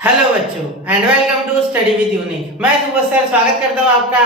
Hello बच्चों and welcome to study with unique. मैं सुबह सर स्वागत करता हूँ आपका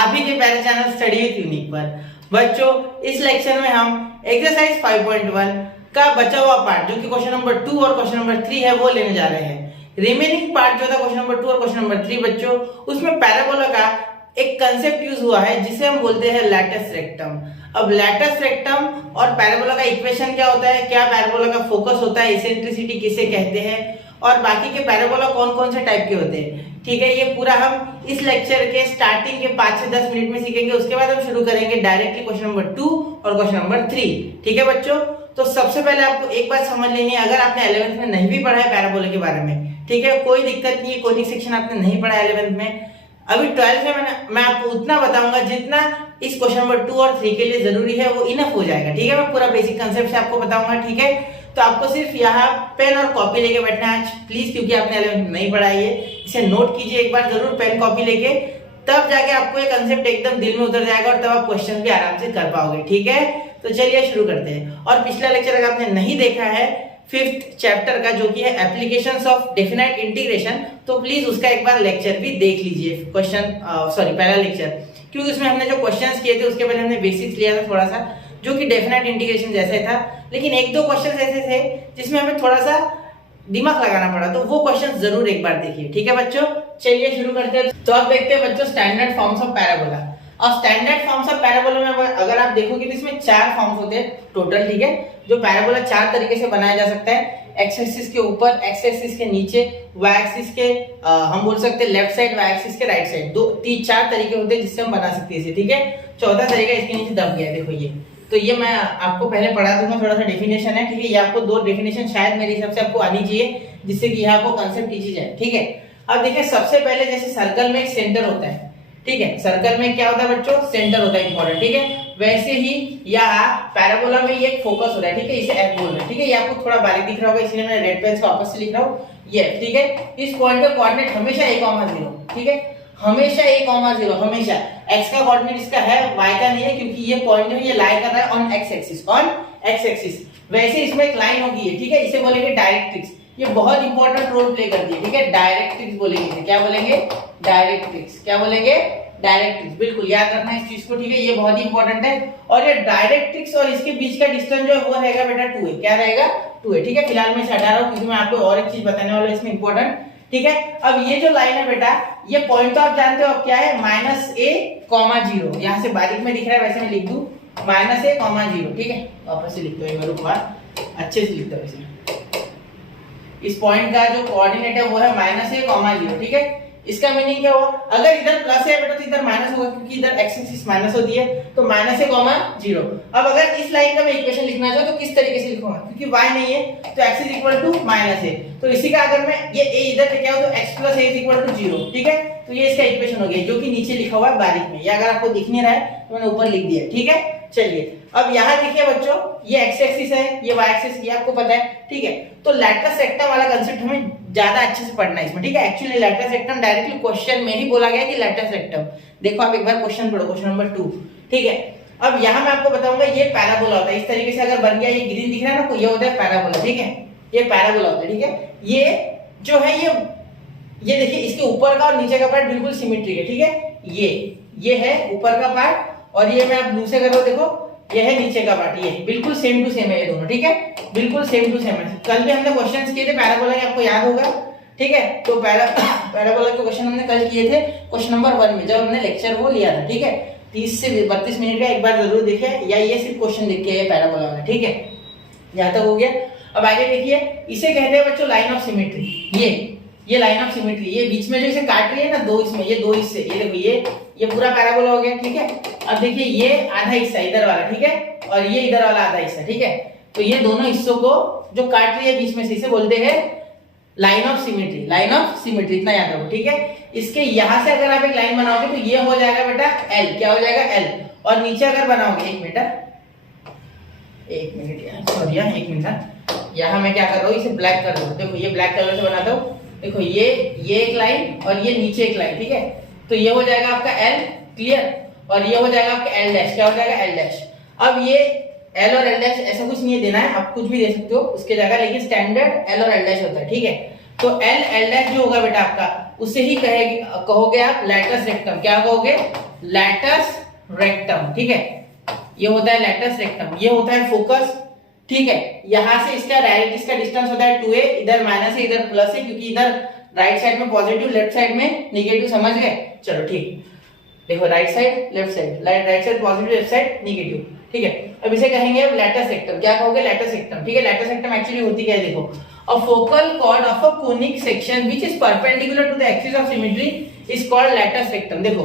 आप ही के प्यारे चैनल स्टडी विद यूनिक पर। बच्चों इस लेक्चर में हम एक्सरसाइज 5.1 का बचा हुआ पार्ट जो कि क्वेश्चन नंबर 2 और क्वेश्चन नंबर 3 है वो लेने जा रहे हैं। रिमेनिंग पार्ट जो था क्वेश्चन नंबर 2 और क्वेश्चन नंबर 3 बच्चों उसमें पैराबोला का एक कंसेप्ट यूज हुआ है जिसे हम बोलते हैं लैटिस रेक्टम। अब लैटिस रेक्टम और पैराबोला का इक्वेशन क्या होता है, क्या पैराबोला का फोकस होता है, इसेंट्रिसिटी किसे कहते हैं और बाकी के पैराबोला कौन कौन से टाइप के होते हैं, ठीक है। ये पूरा हम इस लेक्चर के स्टार्टिंग के 5 से 10 मिनट में सीखेंगे। उसके बाद हम शुरू करेंगे डायरेक्टली क्वेश्चन नंबर 2 और क्वेश्चन नंबर 3, ठीक है बच्चों। तो सबसे पहले आपको एक बात समझ लेनी है, अगर आपने 11th में नहीं भी पढ़ा है पैराबोला के बारे में, ठीक है, कोई दिक्कत नहीं है। कोनिक सेक्शन आपने नहीं पढ़ा 11th में, अभी 12th में मैं आपको उतना बताऊंगा जितना इस क्वेश्चन नंबर 2 और 3 के लिए जरूरी है, वो इनफ हो जाएगा, ठीक है। मैं पूरा बेसिक कंसेप्ट से आपको बताऊंगा, ठीक है। तो आपको सिर्फ यहाँ पेन और कॉपी लेके बैठना है आज प्लीज, क्योंकि आपने 11th नहीं पढ़ा है। इसे नोट कीजिए एक बार जरूर पेन कॉपी लेके, तब जाके आपको ये कंसेप्ट एकदम दिल में उतर जाएगा और तब आप क्वेश्चन भी आराम से कर पाओगे, ठीक है। तो चलिए शुरू करते हैं। और पिछला लेक्चर अगर आपने नहीं देखा है 5th चैप्टर का जो कि है एप्लीकेशंस ऑफ डेफिनाइट इंटीग्रेशन, तो प्लीज उसका एक बार लेक्चर भी देख लीजिए। पहला लेक्चर, क्योंकि उसमें हमने जो क्वेश्चंस किए थे उसके पहले हमने बेसिक्स लिया था थोड़ा सा, जो कि डेफिनाइट इंटीग्रेशन जैसा ही था, लेकिन एक दो क्वेश्चंस ऐसे थे जिसमें हमें थोड़ा सा दिमाग लगाना पड़ा, तो वो क्वेश्चंस जरूर एक बार देखिए, ठीक है बच्चों। चलिए शुरू करते हैं। तो अब देखते हैं बच्चों स्टैंडर्ड फॉर्म्स ऑफ पैराबोला। और स्टैंडर्ड फॉर्म्स ऑफ पैराबोला में अगर आप देखोगे तो इसमें 4 फॉर्म्स होते हैं टोटल, ठीक है। जो पैराबोला 4 तरीके से बनाया जा सकता है, एक्स एक्सिस के ऊपर, एक्स एक्सिस के नीचे, वाई एक्सिस के हम बोल सकते हैं लेफ्ट साइड, वाई एक्सिस के राइट साइड। 4 तरीके होते हैं जिससे हम बना सकते हैं इसे, ठीक है। चौथा तरीका इसके नीचे दब गया है, देखो ये। तो ये मैं आपको पहले पढ़ा दूंगा, थोड़ा सा डेफिनेशन है, ठीक है। ये आपको 2 डेफिनेशन शायद मेरे हिसाब से आपको आनी चाहिए, जिससे कि यहाँ आपको कंसेप्ट टीची जाए, ठीक है। अब देखिए सबसे पहले जैसे सर्कल में एक सेंटर होता है, ठीक है। सर्कल में क्या होता है बच्चों, सेंटर होता है इंपॉर्टेंट, ठीक है। वैसे ही यहाँ पैराबोला में ये एक फोकस हो रहा है, ठीक है, इसे एफ बोल रहे हैं, ठीक है। ये आपको थोड़ा बारीक दिख रहा होगा, इसलिए मैं रेड पेन से वापस से लिख रहा हूँ ये, ठीक है। इस पॉइंट का कोऑर्डिनेट हमेशा a,0, ठीक है, हमेशा a,0, हमेशा। x का कोऑर्डिनेट इसका है, y का नहीं है, क्योंकि ये पॉइंट है ये लाई कर रहा है ऑन x एक्सिस। वैसे इसमें एक लाइन होगी है, ठीक है, इसे बोलेंगे डायरेक्ट्रिक्स। ये बहुत इंपॉर्टेंट रोल प्ले करती है, ठीक है। डायरेक्ट्रिक्स बोलेंगे, क्या बोलेंगे, डायरेक्ट्रिक्स, क्या बोलेंगे, डायरेक्ट्रिक्स। बिल्कुल याद रखना इस चीज को, ठीक है, ये बहुत ही इंपॉर्टेंट है। और ये डायरेक्ट्रिक्स और इसके बीच का डिस्टेंस जो है वो रहेगा बेटा 2 है, क्या रहेगा, 2 है, ठीक है। फिलहाल मैं इसे हटा रहा हूं क्योंकि मैं आपको और एक चीज बताने वाला हूं इसमें इंपॉर्टेंट, ठीक है। अब ये जो लाइन है बेटा, ये पॉइंट तो आप जानते हो अब क्या है, -a,0। यहां से बारीक में दिख रहा है, वैसे मैं लिख दूं -a,0, ठीक है। वापस से लिख दो एक बार, अच्छे से लिख दो इसे। इस पॉइंट का जो कोऑर्डिनेट है वो है -a,0, ठीक है। इसका मीनिंग क्या हुआ, अगर इधर प्लस है बेटा तो इधर माइनस होगा, क्योंकि इधर एक्स एक्सिस माइनस होती है, तो -a,0। अब अगर इस लाइन का मैं इक्वेशन लिखना चाहूं तो किस तरीके से लिखूंगा, क्योंकि y नहीं है तो x =-a, तो इसी का अगर मैं ये a इधर लेके आऊं तो x + a = 0, ठीक है। तो ये इसका इक्वेशन हो गया, जो कि नीचे लिखा हुआ है बारीक में। ये अगर आपको दिख नहीं रहा है तो मैंने ऊपर लिख दिया, ठीक है। चलिए अब यहाँ देखिए बच्चों, ये x एक्सिस है, ये y एक्सिस, ये आपको पता है, ठीक है। तो लैटिस रेक्टम वाला कांसेप्ट हमें ज्यादा अच्छे से पढ़ना है इसमें, ठीक है। Actually lattice rectum directly question में ही बोला गया कि लैटिस रेक्टम। देखो आप एक बार क्वेश्चन पढ़ो, क्वेश्चन नंबर 2, ठीक है। अब यहाँ मैं आपको बताऊंगा ये पैराबोला होता है, इस तरीके से अगर बन गया, ये ग्रीन दिख रहा है ना, तो ये होता है पैराबोला, ठीक है। ये पैराबोला होता है, ठीक है। ये जो है ये देखिए इसके ऊपर का और नीचे का पार्ट बिल्कुल सिमेट्रिक है, ठीक है। ये है ऊपर का पार्ट, और ये मैं आप ब्लू से कर रहा हूं, देखो ये है नीचे का पार्ट, ये बिल्कुल सेम टू सेम है, ये दोनों, ठीक है, बिल्कुल सेम टू सेम है। कल भी हमने क्वेश्चंस किए थे पैराबोला के, आपको याद होगा, ठीक है। तो पैराबोला के क्वेश्चन हमने कल किए थे क्वेश्चन नंबर 1 में, जब हमने लेक्चर वो लिया था, ठीक है। 30 से 32 मिनट का एक बार जरूर देखिए, या ये सिर्फ क्वेश्चन देख के पैराबोला वाला, ठीक है। यहाँ तक हो गया। अब आगे देखिए, इसे कहते हैं बच्चों लाइन ऑफ सिमेट्री। ये लाइन ऑफ सिमेट्री, ये बीच में जो इसे काट रही है ना, 2 इसमें, ये 2 हिस्से, ये देखो ये पूरा पैराबोला हो गया, ठीक है। अब देखिए ये आधा हिस्सा इधर वाला, ठीक है, और ये इधर वाला आधा हिस्सा, ठीक है। तो ये दोनों हिस्सों को जो काट रही है बीच में से, इसे बोलते हैं लाइन ऑफ सिमेट्री, इतना याद रखो, ठीक है। इसके यहां से अगर आप एक लाइन बनाओगे तो ये हो जाएगा बेटा L, क्या हो जाएगा L। और नीचे अगर बनाओगे, एक मिनट यार, सॉरी यार, एक मिनट। यहाँ मैं क्या कर रहा हूँ, इसे ब्लैक कर दो, देखो ये ब्लैक कलर से बनाता हूँ, देखो ये एक लाइन और ये नीचे एक लाइन, ठीक है। तो ये हो जाएगा आपका L, क्लियर, और ये हो जाएगा आपका L', क्या हो जाएगा L'। अब ये L और L' ऐसा कुछ नहीं देना है, आप कुछ भी दे सकते हो उसके जगह, लेकिन स्टैंडर्ड L और L' होता है, ठीक है। तो एल एल डैश जो होगा बेटा आपका, उसे ही कहोगे आप लैटस रेक्टम। क्या कहोगे? Latus rectum. ठीक है, ये होता है लैटस रेक्टम, ये होता है फोकस। ठीक है, यहां से इसका डायरेक्ट का डिस्टेंस होता है 2a, इधर माइनस है इधर प्लस है, क्योंकि इधर राइट साइड में पॉजिटिव लेफ्ट साइड में निगेटिव। समझ गए? चलो ठीक, देखो right side left side, right side positive left side negative. ठीक है, अब इसे कहेंगे अब लैटस रेक्टम। क्या कहोगे? Latus rectum. ठीक है, लैटस रेक्टम एक्चुअली होती क्या है देखो, a focal chord of a conic section which is perpendicular to the axis of symmetry is called latus rectum. देखो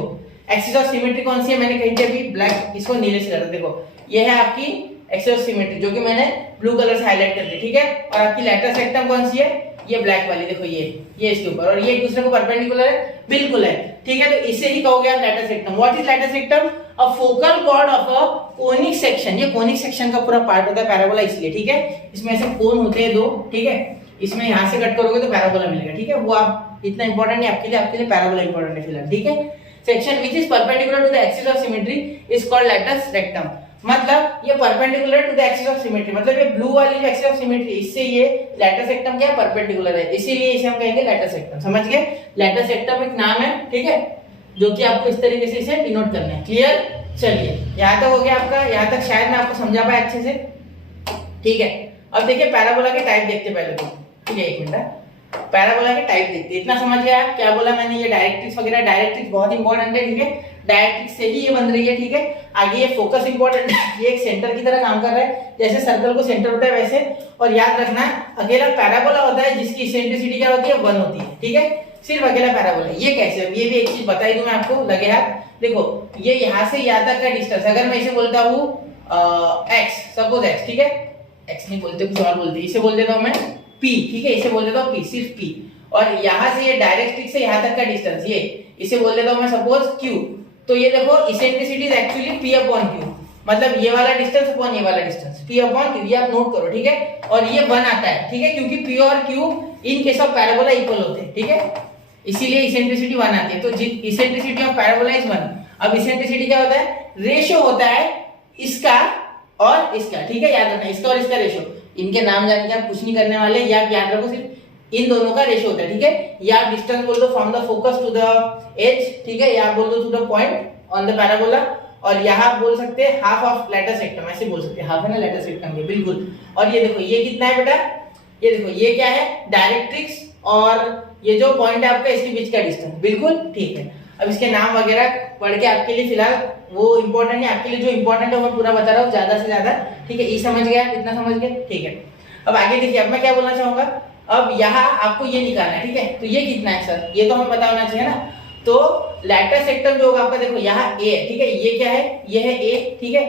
एक्सिस ऑफ सिमेट्री कौन सी है, मैंने कही थी अभी ब्लैक, इसको नीले से करा। देखो ये है आपकी एक्सिस ऑफ सिमेट्री जो कि मैंने ब्लू कलर से हाईलाइट कर दी। ठीक है, और आपकी लैटस रेक्टम कौन सी है? ये ब्लैक वाली, देखो ये इसके ऊपर, और ये एक दूसरे को परपेंडिकुलर है, बिल्कुल है। ठीक है, तो इसे ही कहोगे आप latus rectum. What is latus rectum? A focal chord of a conic section. ये कोनिक सेक्शन का पूरा पार्ट होता है पैराबोला, इसलिए। ठीक है, इसमें ऐसे कोन होते हैं दो। ठीक है, इसमें यहां से कट करोगे तो पैराबोला मिलेगा। ठीक है, वो आप इतना इंपॉर्टेंट नहीं आपके लिए पैराबोला इंपॉर्टेंट है फिलहाल। ठीक है, section which is perpendicular to the axis of symmetry is called latus rectum. मतलब ये perpendicular to the axis of symmetry, मतलब ये ब्लू वाली जो एक्सिस ऑफ सिमेट्री, इससे ये लैटस रेक्टम क्या परपेंडिकुलर है, इसीलिए इसे हम कहेंगे लैटस रेक्टम। समझ गए? लैटस रेक्टम एक नाम है। ठीक है, जो कि आपको इस तरीके से इसे डिनोट करना है। क्लियर? चलिए यहां तक हो गया आपका, यहां तक शायद मैं आपको समझा पाया अच्छे से। ठीक है, अब देखिए पैराबोला के टाइप देखते पहले तो। ठीक है, एक मिनट, पैराबोला के टाइप देखते। इतना समझ गया आप क्या बोला मैंने? ये डायरेक्ट्रिक्स वगैरह, डायरेक्ट्रिक्स बहुत इंपॉर्टेंट है। ठीक है, डायरेक्ट्रिक्स से ही ये बन रही है। ठीक है, आगे ये फोकस इंपॉर्टेंट है, ये एक सेंटर की तरह काम कर रहा है, जैसे सर्कल को सेंटर होता है वैसे। और याद रखना अकेला पैराबोला होता है जिसकी इसेंट्रिसिटी क्या होती है? 1 होती है। ठीक है, सिर्फ अकेला पैराबोला। ये कैसे? ये भी एक चीज बताई दूं मैं आपको, लगे हाथ। देखो ये यहां से यहां तक का डिस्टेंस, अगर मैं इसे बोलता हूं x, सपोज x। ठीक है, x नहीं बोलते, कुछ और बोलते, इसे बोल देता हूं मैं p। ठीक है, इसे बोल देता हूं p, सिर्फ p। और यहां से ये डायरेक्ट्रिक्स से यहां तक का डिस्टेंस, ये इसे बोल देता हूं मैं सपोज q। तो ये देखो eccentricity is actually p upon q, मतलब ये वाला डिस्टेंस अपॉन ये वाला डिस्टेंस, p अपॉन q। ये आप नोट करो। ठीक है, और ये 1 आता है। ठीक है, क्योंकि p और q in case of parabola equal होते हैं। ठीक है, इसीलिए इसेंट्रिसिटी 1 आती है। तो इसेंट्रिसिटी ऑफ पैराबोला इज 1। अब इसेंट्रिसिटी क्या होता है? रेशियो होता है इसका और इसका। ठीक है, याद रखना इसका और इसका रेशियो। इनके नाम जान के आप कुछ नहीं करने वाले, या आप याद रखो सिर्फ इन दोनों का रेशियो होता है। ठीक है, या आप डिस्टेंस बोल दो from the focus to the edge. ठीक है, या आप बोल दो to the point on the parabola. और यहाँ आप बोल सकते हैं हाफ ऑफ लैटस रेक्टम, ऐसे बोल सकते हैं, हाफ है ना लैटस रेक्टम के, बिल्कुल। और ये देखो ये कितना है बेटा? ये देखो ये क्या है? डायरेक्ट्रिक्स, और ये जो पॉइंट है आपका इसके बीच का डिस्टेंस। बिल्कुल ठीक है, अब इसके नाम वगैरह पढ़ के आपके लिए फिलहाल वो इंपॉर्टेंट है, आपके लिए जो इंपॉर्टेंट है वो पूरा बता रहा हूँ ज्यादा से ज्यादा। ठीक है, ये समझ गया? इतना समझ गए? ठीक है, अब आगे देखिए, अब मैं क्या बोलना चाहूंगा, अब यहाँ आपको ये निकालना है। ठीक है, तो ये कितना है सर? ये तो हमें पता होना चाहिए ना। तो लैटस रेक्टम जो होगा आपका, देखो यहाँ a है। ठीक है, ये क्या है? ये है a। ठीक है,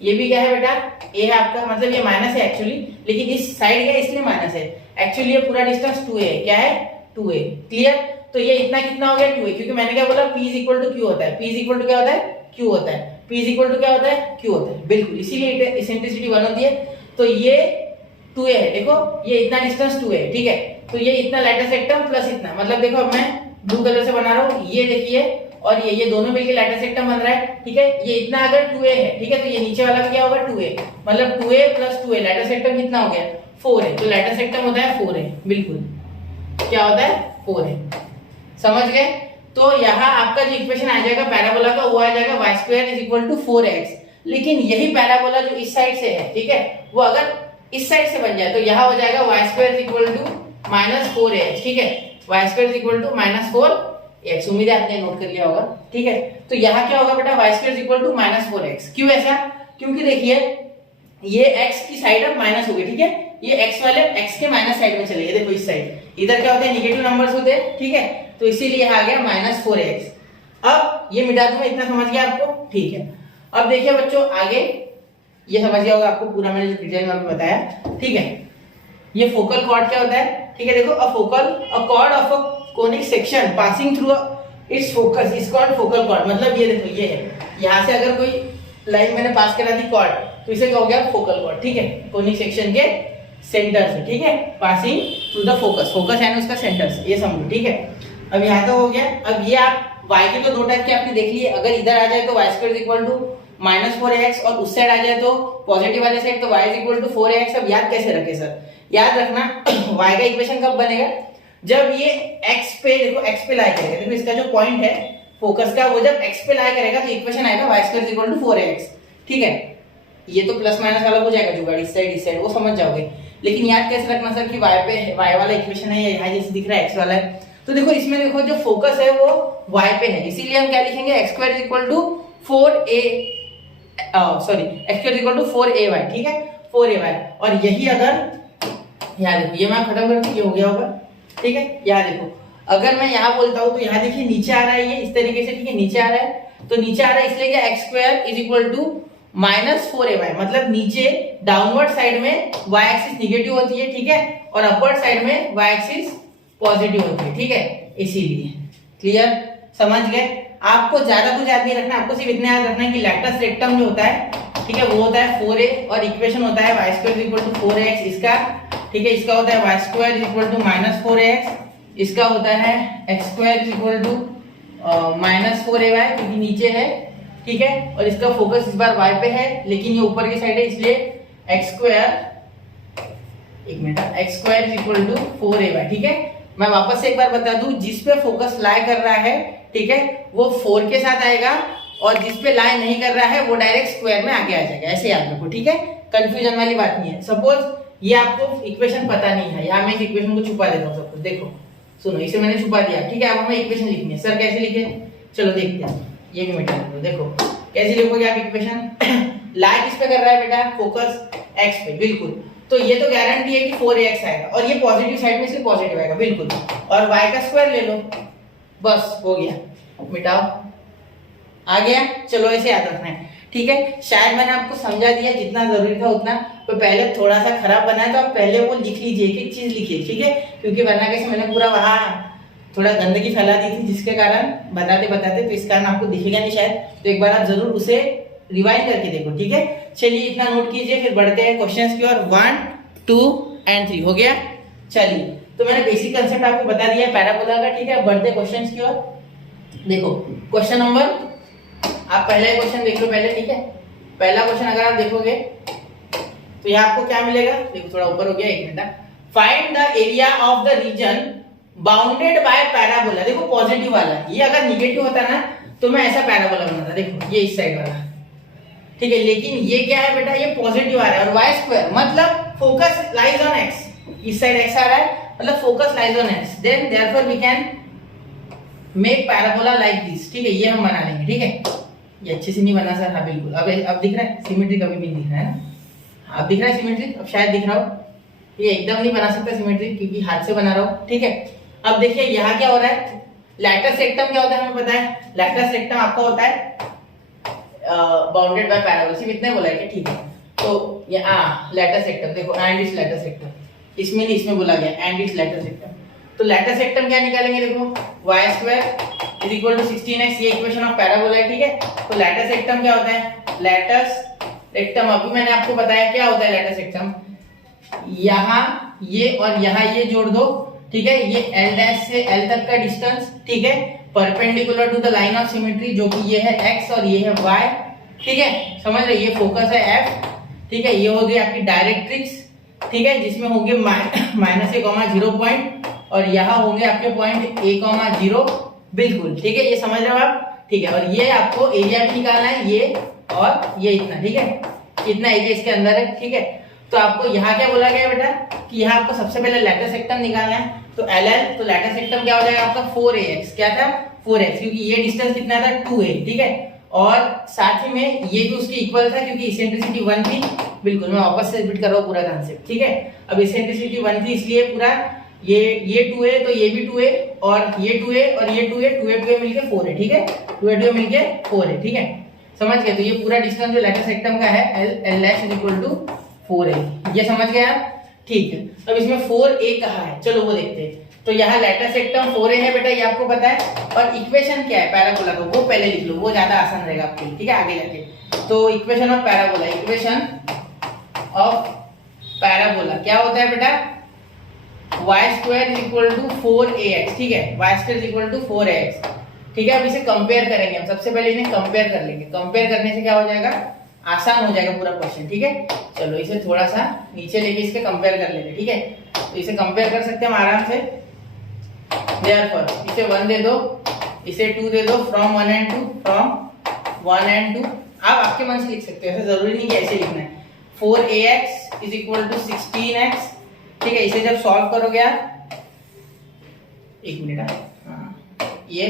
ये भी क्या है बेटा? a है आपका, मतलब ये माइनस है एक्चुअली, लेकिन इस साइड का इसलिए माइनस है। एक्चुअली ये पूरा डिस्टेंस 2a है। क्या है? 2a। क्लियर? तो ये इतना कितना हो गया? 2a, क्योंकि मैंने क्या बोला? p is equal to q होता है। p इज इक्वल टू क्या होता है? q होता है। p इज इक्वल टू क्या होता है? q होता है, बिल्कुल। इसीलिए इसेंट्रिसिटी 1 होती है। तो ये 2a है, देखो ये इतना डिस्टेंस 2a है। ठीक है, तो ये इतना लैटस रेक्टम प्लस इतना, मतलब देखो अब मैं ब्लू कलर से बना रहा हूँ, ये देखिए, और ये दोनों मिलकर लैटस रेक्टम बन रहा है। ठीक है, ये इतना अगर 2a है, ठीक है, तो ये नीचे वाला भी क्या होगा? 2a, मतलब 2a plus 2a, latus rectum कितना हो गया? 4 है। तो लैटस रेक्टम होता है 4 है, बिल्कुल। क्या होता है? 4 है। समझ गए? तो यहाँ आपका जो इक्वेशन आ जाएगा पैराबोला का, वो आ जाएगा y square is equal to 4x। लेकिन यही पैराबोला जो इस साइड से है, ठीक है, वो अगर इस साइड से बन जाए तो यहाँ हो जाएगा y square is equal to -4x। ठीक है, y square is equal to -4x। उम्मीद है आपने नोट कर लिया होगा। ठीक है, तो यहाँ क्या होगा बेटा? y square is equal to -4x। क्यों ऐसा? क्योंकि देखिए ये x की साइड अब माइनस हो गई। ठीक है, ये x वाले x के माइनस साइड में चले गए। देखो इस साइड, इधर क्या होता है? नेगेटिव नंबर्स होते हैं। ठीक है, तो इसीलिए आ गया -4x। अब ये मिटा दूं मैं, इतना समझ गया आपको? ठीक है, अब देखिए बच्चों आगे, ये समझ गया होगा आपको पूरा मैंने जो डिटेल में बताया। ठीक है, ये फोकल कॉर्ड क्या होता है? ठीक है, देखो अ cord of a conic section passing through it's focus is called focal cord. मतलब ये देखो ये है, यहाँ से अगर कोई लाइन मैंने पास करा दी कॉर्ड, तो इसे क्या हो गया? Focal cord. ठीक है, कोनिक सेक्शन के सेंटर से, ठीक है, passing through the focus, focus यानी उसका सेंटर से, ये समझो। ठीक है, अब यहाँ तो हो गया। अब ये आप y के तो दो टाइप के आपने देख लिए, अगर इधर आ जाए तो y square is equal to -4x, और उस साइड आ जाए तो पॉजिटिव वाले साइड तो y is equal to 4x। अब याद कैसे रखे सर? याद रखना y का इक्वेशन कब बनेगा? जब ये x पे देखो x पे लाई करेगा, देखो इसका जो पॉइंट है फोकस का वो जब x पे लाई करेगा तो इक्वेशन आएगा y square is equal to 4ax। ठीक है, ये तो प्लस माइनस वाला हो जाएगा जुगाड़, इस साइड वो समझ जाओगे। लेकिन याद कैसे रखना सर कि y पे y वाला इक्वेशन है, यहाँ जैसे दिख रहा है x वाला है, तो देखो इसमें देखो जो फोकस है वो y पे है, इसीलिए हम क्या लिखेंगे x square is equal to 4a sorry x square is equal to 4ay। ठीक है, 4ay। और यही अगर यहाँ देखो ये मैं खत्म करती ये हो गया होगा। ठीक है, यहाँ देखो अगर मैं यहाँ बोलता हूँ तो यहाँ देखिए नीचे आ रहा है ये इस तरीके से। ठीक है, नीचे आ रहा है तो नीचे आ रहा है इसलिए क्या x square is equal to -4ay, मतलब नीचे डाउनवर्ड साइड में y एक्सिस निगेटिव होती है। ठीक है, और अपवर्ड साइड में y एक्सिस पॉजिटिव होती है। ठीक है, इसीलिए क्लियर, समझ गए। आपको ज्यादा कुछ याद नहीं रखना, आपको सिर्फ इतना याद रखना है कि लैटस रेक्टम जो होता है, ठीक है, वो होता है 4a और इक्वेशन होता है y square is equal to 4ax इसका। ठीक है, इसका होता है y square is equal to -4ax, इसका होता है x square is equal to -4ay क्योंकि नीचे है। ठीक है, और इसका फोकस इस बार y पे है लेकिन ये ऊपर की साइड है इसलिए x स्क्वायर, एक minute, x square is equal to 4ay। ठीक है, मैं वापस से एक बार बता दूं, जिस पे फोकस लाई कर रहा है, ठीक है, वो 4 के साथ आएगा और जिस पे लाई नहीं कर रहा है वो डायरेक्ट स्क्वायर में आगे आ जाएगा, ऐसे याद रखो। ठीक है, कंफ्यूजन वाली बात नहीं है। सपोज ये आपको इक्वेशन पता नहीं है, यहाँ मैं इस इक्वेशन को छुपा देता हूँ। सपोज देखो, सुनो, इसे मैंने छुपा दिया। ठीक है, अब हमें इक्वेशन लिखनी है। सर कैसे लिखे, चलो देखते हैं। ये भी मिटा दो, देखो कैसे लिखोगे आप इक्वेशन। लाई किस पे कर रहा है बेटा, फोकस x पे, बिल्कुल। तो ये तो गारंटी है कि 4ax आएगा और ये पॉजिटिव साइड में से पॉजिटिव आएगा, बिल्कुल। और y का स्क्वायर ले लो, बस हो गया, मिटाओ, आ गया। चलो ऐसे याद रखना है। ठीक है, शायद मैंने आपको समझा दिया जितना जरूरी था उतना। तो पहले थोड़ा सा खराब बना है तो आप पहले वो लिख लीजिए, एक एक चीज लिखिए। ठीक है, क्योंकि वरना कैसे मैंने पूरा वहां थोड़ा गंदगी फैला दी थी जिसके कारण बताते बताते तो इस कारण आपको दिखेगा नहीं शायद। तो एक बार आप जरूर उसे रिवाइज करके देखो। ठीक है, चलिए इतना नोट कीजिए, फिर बढ़ते हैं क्वेश्चंस की ओर। 1, 2 एंड 3 हो गया। चलिए, तो मैंने बेसिक कंसेप्ट आपको बता दिया पैराबोला का। ठीक है, बढ़ते क्वेश्चंस की ओर। देखो क्वेश्चन नंबर, आप पहला क्वेश्चन देख लो पहले। ठीक है, पहला क्वेश्चन अगर आप देखोगे तो यहाँ आपको क्या मिलेगा, देखो थोड़ा ऊपर हो गया, एक minute. Find the area of the reason bounded by parabola. देखो पॉजिटिव वाला, ये अगर निगेटिव होता ना तो मैं ऐसा पैराबोला बनाता, देखो ये इस साइड वाला। ठीक है, लेकिन ये क्या है बेटा, ये पॉजिटिव आ रहा है और y स्क्वायर मतलब फोकस लाइज ऑन x, इस साइड x आ रहा है मतलब focus lies on x, then therefore we can make parabola like this. ठीक है, ये हम बना लेंगे। ठीक है, ये अच्छे से नहीं बना सर, हाँ बिल्कुल। अब दिख रहा है सिमेट्री, कभी भी दिख रहा है ना, अब दिख रहा है सिमेट्री, अब शायद दिख रहा हो। ये एकदम नहीं बना सकता सिमेट्री क्योंकि हाथ से बना रहा हूँ। ठीक है, अब देखिए यहाँ क्या हो रहा है, लैटस रेक्टम क्या होता है हमें पता है। लैटस रेक्टम आपका होता है बाउंडेड बाय पैराबोला, सिर्फ इतना बोला है कि ठीक है। तो ये लैटस रेक्टम देखो, एंड इट्स लैटस रेक्टम, इसमें नहीं इसमें बोला गया एंड इट्स लैटस रेक्टम। तो लैटस रेक्टम क्या निकालेंगे, देखो y square is equal to 16x, ये इक्वेशन ऑफ पैराबोला है। ठीक है, तो लैटस रेक्टम क्या होता है, लैटस रेक्टम अभी मैंने आपको बताया क्या होता है लैटस रेक्टम। यहाँ ये और यहाँ ये जोड़ दो। ठीक है, ये L डैश से L तक का डिस्टेंस, ठीक है, perpendicular to the line of symmetry, जो कि ये है x और ये है y। ठीक है, समझ रहे, ये फोकस है f। ठीक है, ये हो गई आपकी डायरेक्ट्रिक्स। ठीक है, जिसमें होंगे -a,0 पॉइंट और यहाँ होंगे आपके पॉइंट a,0, बिल्कुल। ठीक है, ये समझ रहे हो आप। ठीक है, और ये आपको एरिया भी निकालना है, ये और ये इतना। ठीक है, इतना एरिया इसके अंदर है। ठीक है, तो आपको यहाँ क्या बोला गया बेटा कि यहाँ आपको सबसे पहले लैटस रेक्टम निकालना है। तो LL, तो लैटस रेक्टम क्या हो जाएगा आपका 4ax, क्या था 4x, क्योंकि ये डिस्टेंस कितना था 2a। ठीक है, और साथ ही में ये भी उसके इक्वल था क्योंकि इसेंट्रिसिटी 1 थी। बिल्कुल, मैं वापस से रिपीट कर रहा हूँ पूरा कंसेप्ट। ठीक है, अब इसेंट्रिसिटी 1 थी इसलिए पूरा ये 2a, तो ये भी 2a और ये 2a और ये 2a मिलके 4a। ठीक है, 2a मिलके 4a। ठीक है, समझ गए। तो ये पूरा डिस्टेंस जो लैटस रेक्टम का है L is equal to 4a, ये समझ गए आप। ठीक है, अब इसमें 4a कहाँ है, चलो वो देखते हैं। तो यहाँ लैटस रेक्टम 4a है बेटा, ये आपको पता है। और इक्वेशन क्या है पैराबोला का, वो पहले लिख लो, वो ज्यादा आसान रहेगा आपके लिए। ठीक है, आगे जाके तो equation of parabola, equation of parabola क्या होता है बेटा, y square is equal to 4ax। ठीक है, y square is equal to 4ax। ठीक है, अब इसे कंपेयर करेंगे हम, सबसे पहले इन्हें कंपेयर कर लेंगे। कंपेयर करने से क्या हो जाएगा, आसान हो जाएगा पूरा क्वेश्चन। ठीक है, चलो इसे थोड़ा सा नीचे लेके इसके कंपेयर कर लेंगे। ठीक है, तो इसे कंपेयर कर सकते हैं हम आराम से। देयरफॉर इसे 1 दे दो, इसे 2 दे दो, फ्रॉम 1 and 2, फ्रॉम 1 and 2। आप आपके मन से लिख सकते हो, ऐसा जरूरी नहीं कि ऐसे लिखना है। 4ax is equal to 16x, ठीक है। इसे जब सॉल्व करोगे आप, एक मिनट, ये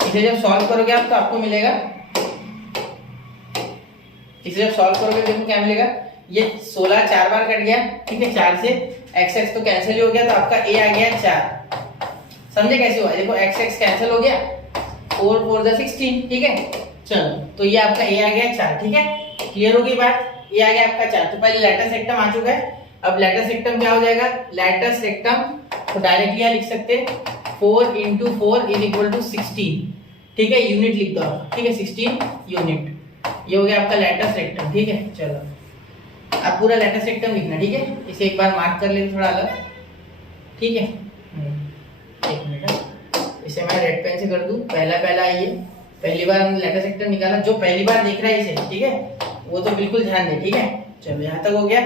इसे जब सॉल्व करोगे आप तो आपको मिलेगा, इसे जब सॉल्व करोगे देखो क्या मिलेगा, ये 16 4 बार कट गया, ठीक है। 4 से x x तो कैंसिल हो गया, तो आपका a आ गया 4। समझे कैसे हुआ? देखो x x कैंसिल हो गया, 4 4 16, ठीक है। चलो, तो ये आपका a आ गया 4, ठीक है। क्लियर हो गई बात? ये आ गया आपका 4। तो पहले लैटस रेक्टम आ चुका है। अब लैटस रेक्टम क्या हो जाएगा? लैटस रेक्टम तो डायरेक्टली यहाँ लिख सकते हैं 4 into 4 इज इक्वल टू 16, ठीक है। यूनिट लिख दो आप, ठीक है, 16 यूनिट। ये हो गया आपका लैटस रेक्टम, ठीक है। चलो, आप पूरा लैटस रेक्टम लिखना, ठीक है। इसे एक बार मार्क कर लेते थोड़ा अलग, ठीक है। एक मिनट, इसे मैं रेड पेन से कर दूं। पहला आइए, पहली बार हमने लैटस रेक्टम निकाला। जो पहली बार देख रहा है इसे, ठीक है, वो तो बिल्कुल ध्यान दे, ठीक है। चलो, यहाँ तक हो गया।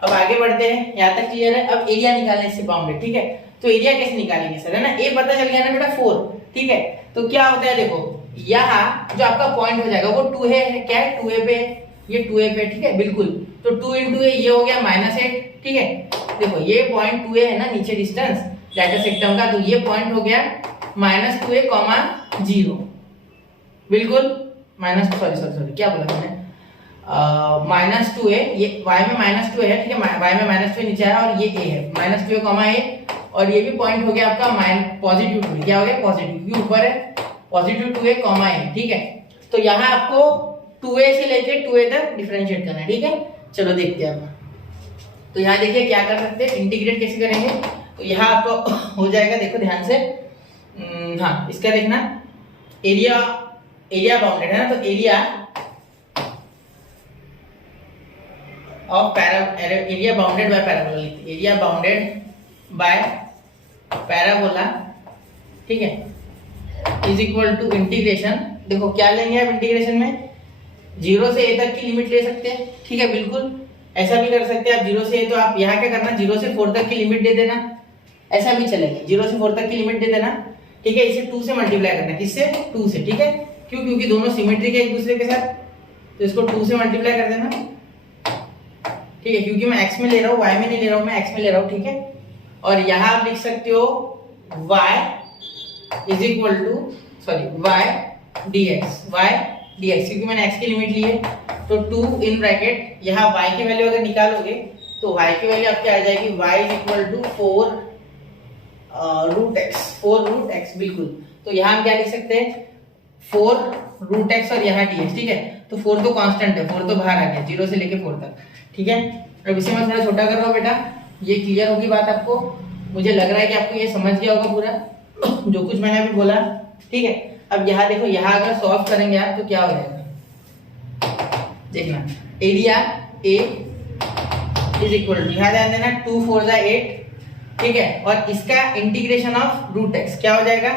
अब आगे बढ़ते हैं, यहाँ तक क्लियर है। अब एरिया निकालने से बाउंडेड, ठीक है। तो एरिया कैसे निकालेंगे सर, है ना? ए पता चल गया ना बेटा, 4, ठीक है। तो क्या होता है, देखो यहाँ जो आपका पॉइंट हो जाएगा वो 2 है, क्या है? 2a पे, ये 2a पे, ठीक है, बिल्कुल। तो 2 into a, ये हो गया -8, ठीक है। देखो ये पॉइंट 2a है ना, नीचे डिस्टेंस लैटस रेक्टम का, तो ये पॉइंट हो गया -2a, 0, बिल्कुल। सॉरी क्या बोला मैंने? -2a, ये y में -2 है, ठीक है। y में -2 नीचे आया और ये a है, -2a, a, और ये भी पॉइंट हो गया आपका पॉजिटिव 2, क्या हो गया? पॉजिटिव, ये ऊपर है, पॉजिटिव 2a, a, ठीक है। तो यहाँ आपको 2a से लेके 2a तक डिफरेंशिएट करना है, ठीक है। चलो देखते हैं अब। तो यहाँ देखिए क्या कर सकते हैं, इंटीग्रेट कैसे करेंगे। तो यहाँ आपको हो जाएगा, देखो ध्यान से, हाँ, इसका देखना, एरिया बाउंडेड है ना, तो area of area bounded by parabola लिखते हैं। एरिया बाउंडेड बाय पैराबोला, ठीक है, इज इक्वल टू इंटीग्रेशन। देखो क्या लेंगे आप इंटीग्रेशन में, 0 से a तक की लिमिट ले सकते हैं, ठीक है, बिल्कुल। ऐसा भी कर सकते हैं आप, 0 से a, तो आप यहाँ क्या करना, 0 से 4 तक की लिमिट दे देना, ऐसा भी चलेगा। 0 से 4 तक की लिमिट दे देना, ठीक है। इसे 2 से मल्टीप्लाई करना, किससे? 2 से, ठीक है। क्यों? क्योंकि दोनों सिमेट्रिक है एक दूसरे के साथ, तो इसको 2 से मल्टीप्लाई कर देना, ठीक है। क्योंकि मैं x में ले रहा हूँ, y में नहीं ले रहा हूँ, मैं x में ले रहा हूँ, ठीक है। और यहाँ आप लिख सकते हो y is equal to, sorry, y dx, क्योंकि मैंने x की लिमिट ली है। तो 2 इन ब्रैकेट, यहाँ y की वैल्यू अगर निकालोगे तो y की वैल्यू आपकी आ जाएगी y is equal to 4 root x, बिल्कुल। तो यहाँ हम क्या लिख सकते हैं, 4 रूट x और यहाँ dx, ठीक है। तो 4 तो कांस्टेंट है, 4 तो बाहर आ गया, 0 से लेके 4 तक, ठीक है। अब इसे मैं थोड़ा छोटा कर रहा हूँ बेटा, ये क्लियर होगी बात आपको। मुझे लग रहा है कि आपको ये समझ गया होगा पूरा जो कुछ मैंने अभी बोला, ठीक है। अब यहाँ देखो, यहाँ अगर सॉल्व करेंगे आप तो क्या हो जाएगा, देखना, area A is equal to, यहाँ ध्यान देना, 2 4 8, ठीक है। और इसका इंटीग्रेशन ऑफ रूट x क्या हो जाएगा,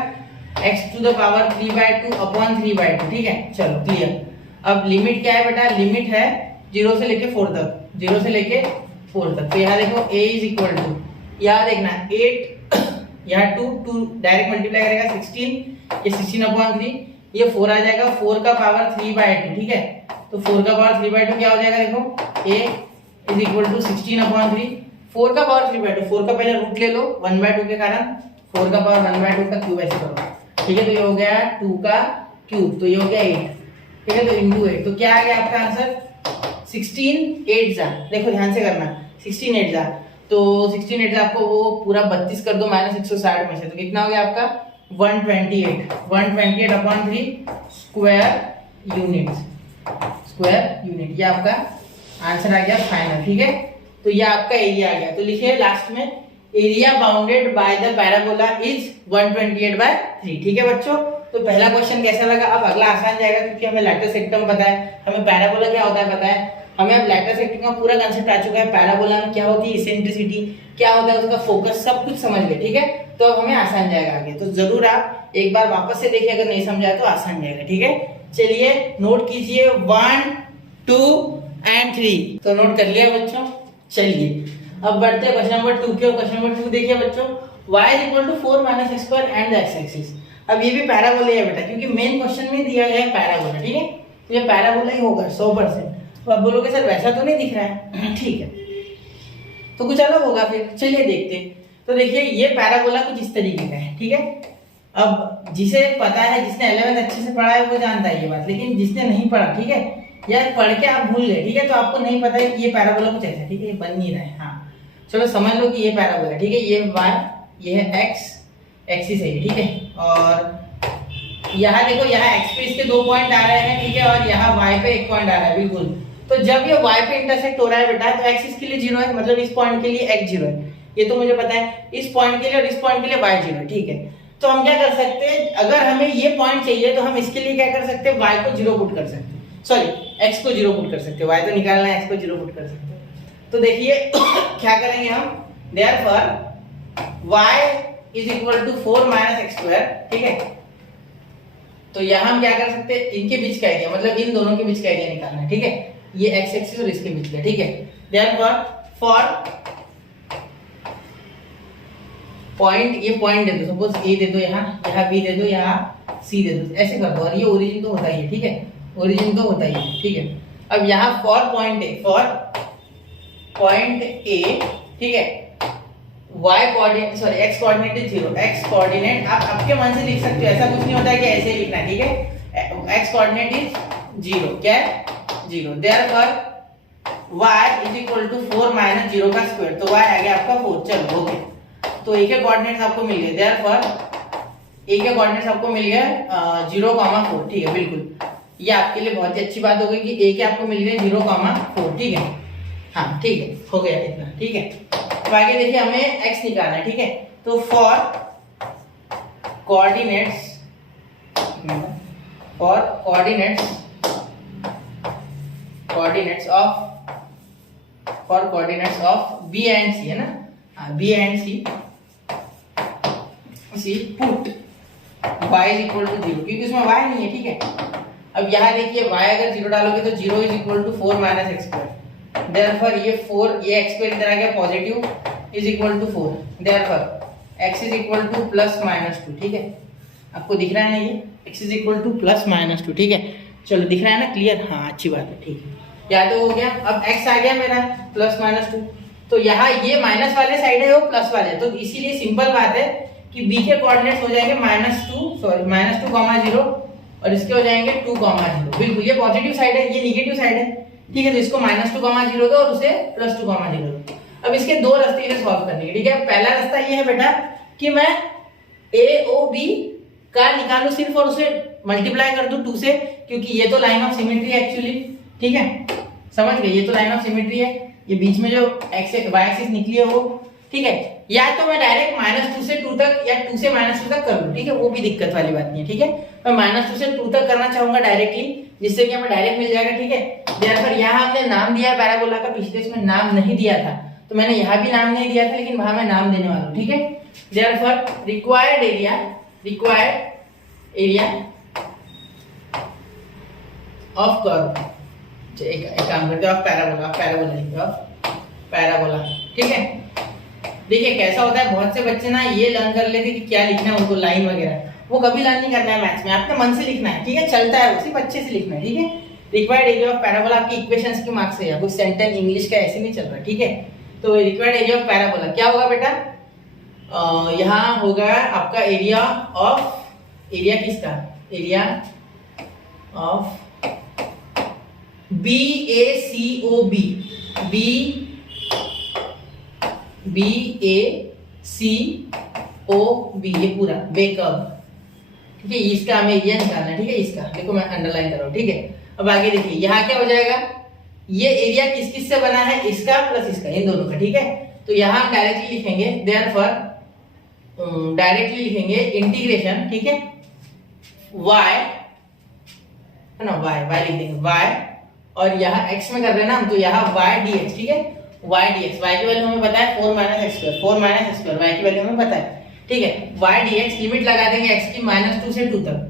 x to the power 3/2 upon 3/2, ठीक है। चलो क्लियर। अब लिमिट क्या है बेटा, लिमिट है 0 से लेके 4 तक, 0 से लेके 4 तक। तो यहाँ देखो a इज इक्वल टू, यहाँ देखना 8, यहाँ 2 डायरेक्ट मल्टीप्लाई करेगा 16, ये 16 अपॉन 3, ये 4 आ जाएगा, 4 का पावर 3/2, ठीक है। तो 4 का पावर 3/2 क्या हो जाएगा, देखो a is equal to 16 upon 3, 4 का पावर 3/2, 4 का पहले रूट ले लो 1/2 के कारण, 4 का पावर 1/2 का क्यूब ऐसे करो, ठीक है। तो ये हो गया 2 का क्यूब, तो ये हो गया 8, ठीक है। तो इंटू 8, तो क्या आ गया आपका आंसर, 16 8 जा, देखो ध्यान से करना, 16 8 जा, तो 16 8 आपको वो पूरा 32 कर दो -160 में से, तो कितना हो गया आपका 128 अपॉन 3 स्क्वायर यूनिट, ये आपका आंसर आ गया फाइनल, ठीक है। तो ये आपका एरिया आ गया। तो लिखिए लास्ट में, area bounded by the parabola is 128/3, ठीक है बच्चों। तो पहला क्वेश्चन कैसा लगा, अब अगला आसान जाएगा, क्योंकि हमें लैटिस रेक्टम पता है, हमें पैराबोला क्या होता है पता है, हमें अब लैटिस रेक्टम का पूरा कांसेप्ट आ चुका है। पैराबोला में क्या होती है इसेंट्रिसिटी, क्या होता है उसका फोकस, सब कुछ समझ गए, ठीक है। तो अब हमें आसान जाएगा आगे। तो जरूर आप एक बार वापस से देखिए, अगर नहीं समझा तो आसान जाएगा, ठीक है। चलिए नोट कीजिए 1 2 and 3, तो नोट कर लिया बच्चों। चलिए अब बढ़ते हैं क्वेश्चन नंबर 2 के, और क्वेश्चन नंबर 2 देखिए बच्चों, y is equal to 4 minus x square and the x axis. अब ये भी पैराबोला है बेटा, क्योंकि मेन क्वेश्चन में दिया गया है पैराबोला, ठीक है, तो ये पैराबोला ही होगा 100%। तो आप बोलोगे सर वैसा तो नहीं दिख रहा है, ठीक है, तो कुछ अलग होगा फिर, चलिए देखते हैं। तो देखिए ये पैराबोला कुछ इस तरीके का है, ठीक है। अब जिसे पता है, जिसने 11th अच्छे से पढ़ा है वो जानता है ये बात, लेकिन जिसने नहीं पढ़ा, ठीक है, या पढ़ के आप भूल गए, ठीक है, तो आपको नहीं पता है कि ये पैराबोला कुछ ऐसा है, ठीक है, ये बन नहीं रहा है। हाँ चलो समझ लो कि ये पैराबोला है, ठीक है, ये y, ये है x, एक्सिस है, ठीक है, और यहाँ देखो, यहाँ x पे इसके 2 पॉइंट आ रहे हैं, ठीक है, और यहाँ y पे 1 पॉइंट आ रहा है, बिल्कुल। तो जब ये y पे इंटरसेक्ट हो रहा है बेटा, तो x इसके लिए 0 है, मतलब इस पॉइंट के लिए x 0 है, ये तो मुझे पता है। इस पॉइंट के लिए और इस पॉइंट के लिए y 0 है, ठीक है। तो हम क्या कर सकते हैं, अगर हमें ये पॉइंट चाहिए तो हम इसके लिए क्या कर सकते हैं, y को 0 पुट कर सकते हैं, सॉरी x को 0 पुट कर सकते हैं, y तो निकालना है, x को 0 पुट कर सकते हैं। तो देखिए क्या करेंगे हम, therefore y is equal to 4 minus x square, ठीक है। तो यहाँ हम क्या कर सकते हैं, इनके बीच का एरिया, मतलब इन दोनों के बीच का एरिया निकालना है, ठीक है, ये x एक्सिस और इसके बीच का, ठीक है। देयरफॉर फॉर पॉइंट, ये पॉइंट दे दो, सपोज a दे दो, यहाँ b दे दो, यहाँ c दे दो, ऐसे कर दो, और ये ओरिजिन तो होता ही है, ठीक है, ओरिजिन तो होता ही है, ठीक है। अब यहाँ for point a, for point a, ठीक है, y coordinate, sorry x coordinate is 0, x coordinate आप आपके मन से लिख सकते हो, ऐसा कुछ नहीं होता है कि ऐसे ही लिखना है, ठीक है। x कोऑर्डिनेट इज 0, क्या है 0, therefore y is equal to 4 minus 0 का स्क्वायर, तो y आ गया आपका 4, चलो ओके। तो a के कोऑर्डिनेट्स आपको मिल गए, देयरफॉर a के कोऑर्डिनेट्स आपको मिल गए 0,4, ठीक है, बिल्कुल। ये आपके लिए बहुत ही अच्छी बात हो गई कि a के आपको मिल गए 0,4, ठीक है, हाँ ठीक है, हो गया इतना, ठीक है। तो आगे देखिए हमें x निकालना है, ठीक है। तो for coordinates of b and c, है ना, b and c put y is equal to 0, क्योंकि उसमें y नहीं है, ठीक है। अब यहाँ देखिए y अगर 0 डालोगे तो 0 is equal to 4 minus x square, therefore ये 4, ये x स्क्वायर इधर आ गया positive, is equal to 4, therefore x is equal to plus minus 2, ठीक है। आपको दिख रहा है ना, ये x is equal to plus minus 2, ठीक है, चलो दिख रहा है ना, क्लियर, हाँ अच्छी बात है, ठीक है, या तो हो गया। अब x आ गया मेरा प्लस माइनस 2, तो यहाँ ये माइनस वाले साइड है, वो प्लस वाले, तो इसीलिए सिंपल बात है कि b के कोऑर्डिनेट्स हो जाएंगे -2,0 और इसके हो जाएंगे 2,0, बिल्कुल, ये पॉजिटिव साइड है, ये नेगेटिव साइड है, ठीक है। तो इसको -2,0 दो और उसे +2,0 दो। अब इसके दो रास्ते से सॉल्व करने के, ठीक है। पहला रास्ता ये है बेटा कि मैं AOB का निकालूं सिर्फ और उसे मल्टीप्लाई कर दूं 2 से, क्योंकि ये तो लाइन ऑफ सिमेट्री है एक्चुअली, ठीक है, समझ गए, ये तो लाइन ऑफ सिमेट्री है, ये बीच में जो x y एक्सिस निकली है वो, ठीक है। या तो मैं डायरेक्ट -2 से 2 तक या 2 से -2 तक कर लूं, ठीक है, वो भी दिक्कत वाली बात नहीं है, ठीक है। मैं -2 से 2 तक करना चाहूंगा डायरेक्टली, जिससे कि हमें डायरेक्ट मिल जाएगा, ठीक है। देयरफॉर यहाँ हमने नाम दिया है पैराबोला का, पिछले इसमें नाम नहीं दिया था, तो मैंने यहाँ भी नाम नहीं दिया था, लेकिन वहां मैं नाम देने वाला हूँ, ठीक है। Therefore required area of curve, एक काम करते हैं, पैराबोला, ठीक है। देखिए कैसा होता है, बहुत से बच्चे ना ये लर्न कर लेते कि क्या लिखना है उनको, लाइन वगैरह, वो कभी लर्न नहीं करना है मैथ्स में, आपके मन से लिखना है, ठीक है, चलता है, सिर्फ अच्छे से लिखना है, ठीक है। रिक्वायर्ड एरिया ऑफ पैराबोला आपकी इक्वेशंस के मार्क्स है, कोई सेंटेंस इंग्लिश का ऐसे नहीं चल रहा, ठीक है। तो रिक्वायर्ड एरिया ऑफ पैराबोला क्या होगा बेटा, यहाँ होगा आपका एरिया किसका, एरिया ऑफ BACOB, ये पूरा बेकर्व, ठीक है, इसका हमें एरिया निकालना है, ठीक है, इसका देखो मैं अंडरलाइन कर रहा हूँ, ठीक है। अब आगे देखिए यहाँ क्या हो जाएगा, ये एरिया किस से बना है, इसका प्लस इसका, इन दोनों का, ठीक है। तो यहाँ हम डायरेक्टली लिखेंगे, देयरफॉर डायरेक्टली लिखेंगे इंटीग्रेशन, ठीक है, y है ना, y लिख देंगे y, और यहाँ x में कर रहे हैं ना हम, तो यहाँ y dx, ठीक है, y dx, y की वैल्यू हमें पता है 4 माइनस एक्स स्क्वायर, y की वैल्यू हमें पता है, ठीक है। y dx लिमिट लगा देंगे x की -2 से 2 तक,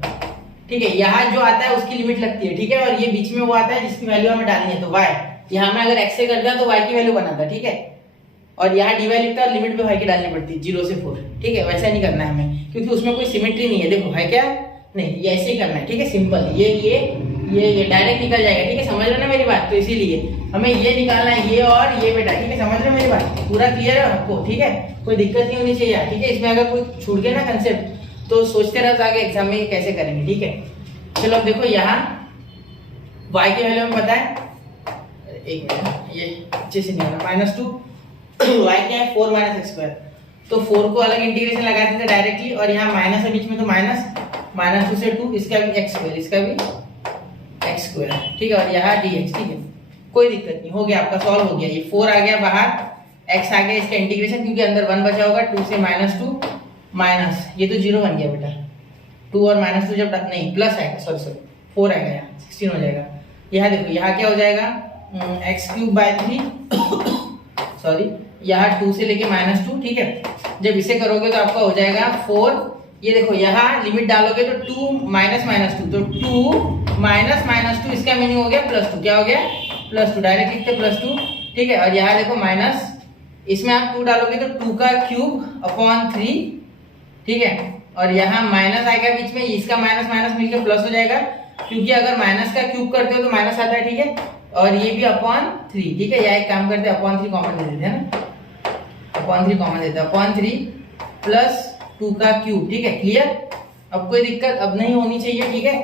ठीक है, यहाँ जो आता है उसकी लिमिट लगती है, ठीक है, और ये बीच में वो आता है जिसकी वैल्यू हमें डालनी है, तो y यहाँ में अगर x से कर दिया तो y की वैल्यू बनाता, ठीक है, और यहाँ dy लिखता है और लिमिट पे y की डालनी पड़ती है 0 से 4, ठीक है। वैसा नहीं करना है हमें क्योंकि उसमें कोई सिमेट्री नहीं है। देखो है क्या, नहीं ये ऐसे ही करना है, ठीक है, सिंपल। ये डायरेक्ट निकल जाएगा, ठीक है, समझ रहे हो ना मेरी बात। तो इसीलिए हमें ये निकालना है, ये और ये बेटा, ठीक है, समझ रहे हो मेरी बात, पूरा क्लियर है आपको, ठीक है, कोई दिक्कत नहीं होनी चाहिए, ठीक है। इसमें अगर कोई छूट गया ना कंसेप्ट तो सोचते रहो आगे एग्जाम में कैसे करेंगे, ठीक है। चलो अब देखो यहाँ y की वैल्यू हमें पता है, एक मिनट ये अच्छे से नहीं होगा, -2 y क्या है 4 - x², तो 4 को अलग इंटीग्रेशन लगा देते डायरेक्टली, और यहाँ माइनस है बीच में तो -2 से 2, इसका भी x², इसका भी x², ठीक है, और यहाँ dx, ठीक है, कोई दिक्कत नहीं, हो गया आपका, सॉल्व हो गया। ये 4 आ गया बाहर, x आ गया, इसका इंटीग्रेशन क्योंकि अंदर 1 बचा होगा, 2 से -2 माइनस, ये तो 0 बन गया बेटा, 2 और -2 जब नहीं प्लस आएगा, सॉरी 4 आएगा, यहाँ 16 हो जाएगा। यहाँ देखो यहाँ क्या हो जाएगा x³/3 सॉरी, यहाँ 2 से लेके -2, ठीक है। जब इसे करोगे तो आपका हो जाएगा 4, ये देखो यहाँ लिमिट डालोगे तो 2 -2, तो 2 -2, इसका मीनिंग हो गया +2, क्या हो गया +2, डायरेक्ट लिखते +2, ठीक है। और यहाँ देखो माइनस, इसमें आप 2 डालोगे तो 2 का क्यूब अपॉन 3, ठीक है, और यहाँ माइनस आएगा बीच में, इसका माइनस माइनस मिलकर प्लस हो जाएगा, क्योंकि अगर माइनस का क्यूब करते हो तो माइनस आता है, ठीक है, और ये भी अपॉन 3, ठीक है। यहाँ एक काम करते हैं, अपॉन 3 कॉमन दे देते हैं ना, अपॉन 3 कॉमन देते हैं, अपॉन 3 प्लस 2 का क्यूब, ठीक है, क्लियर। अब कोई दिक्कत अब नहीं होनी चाहिए, ठीक है।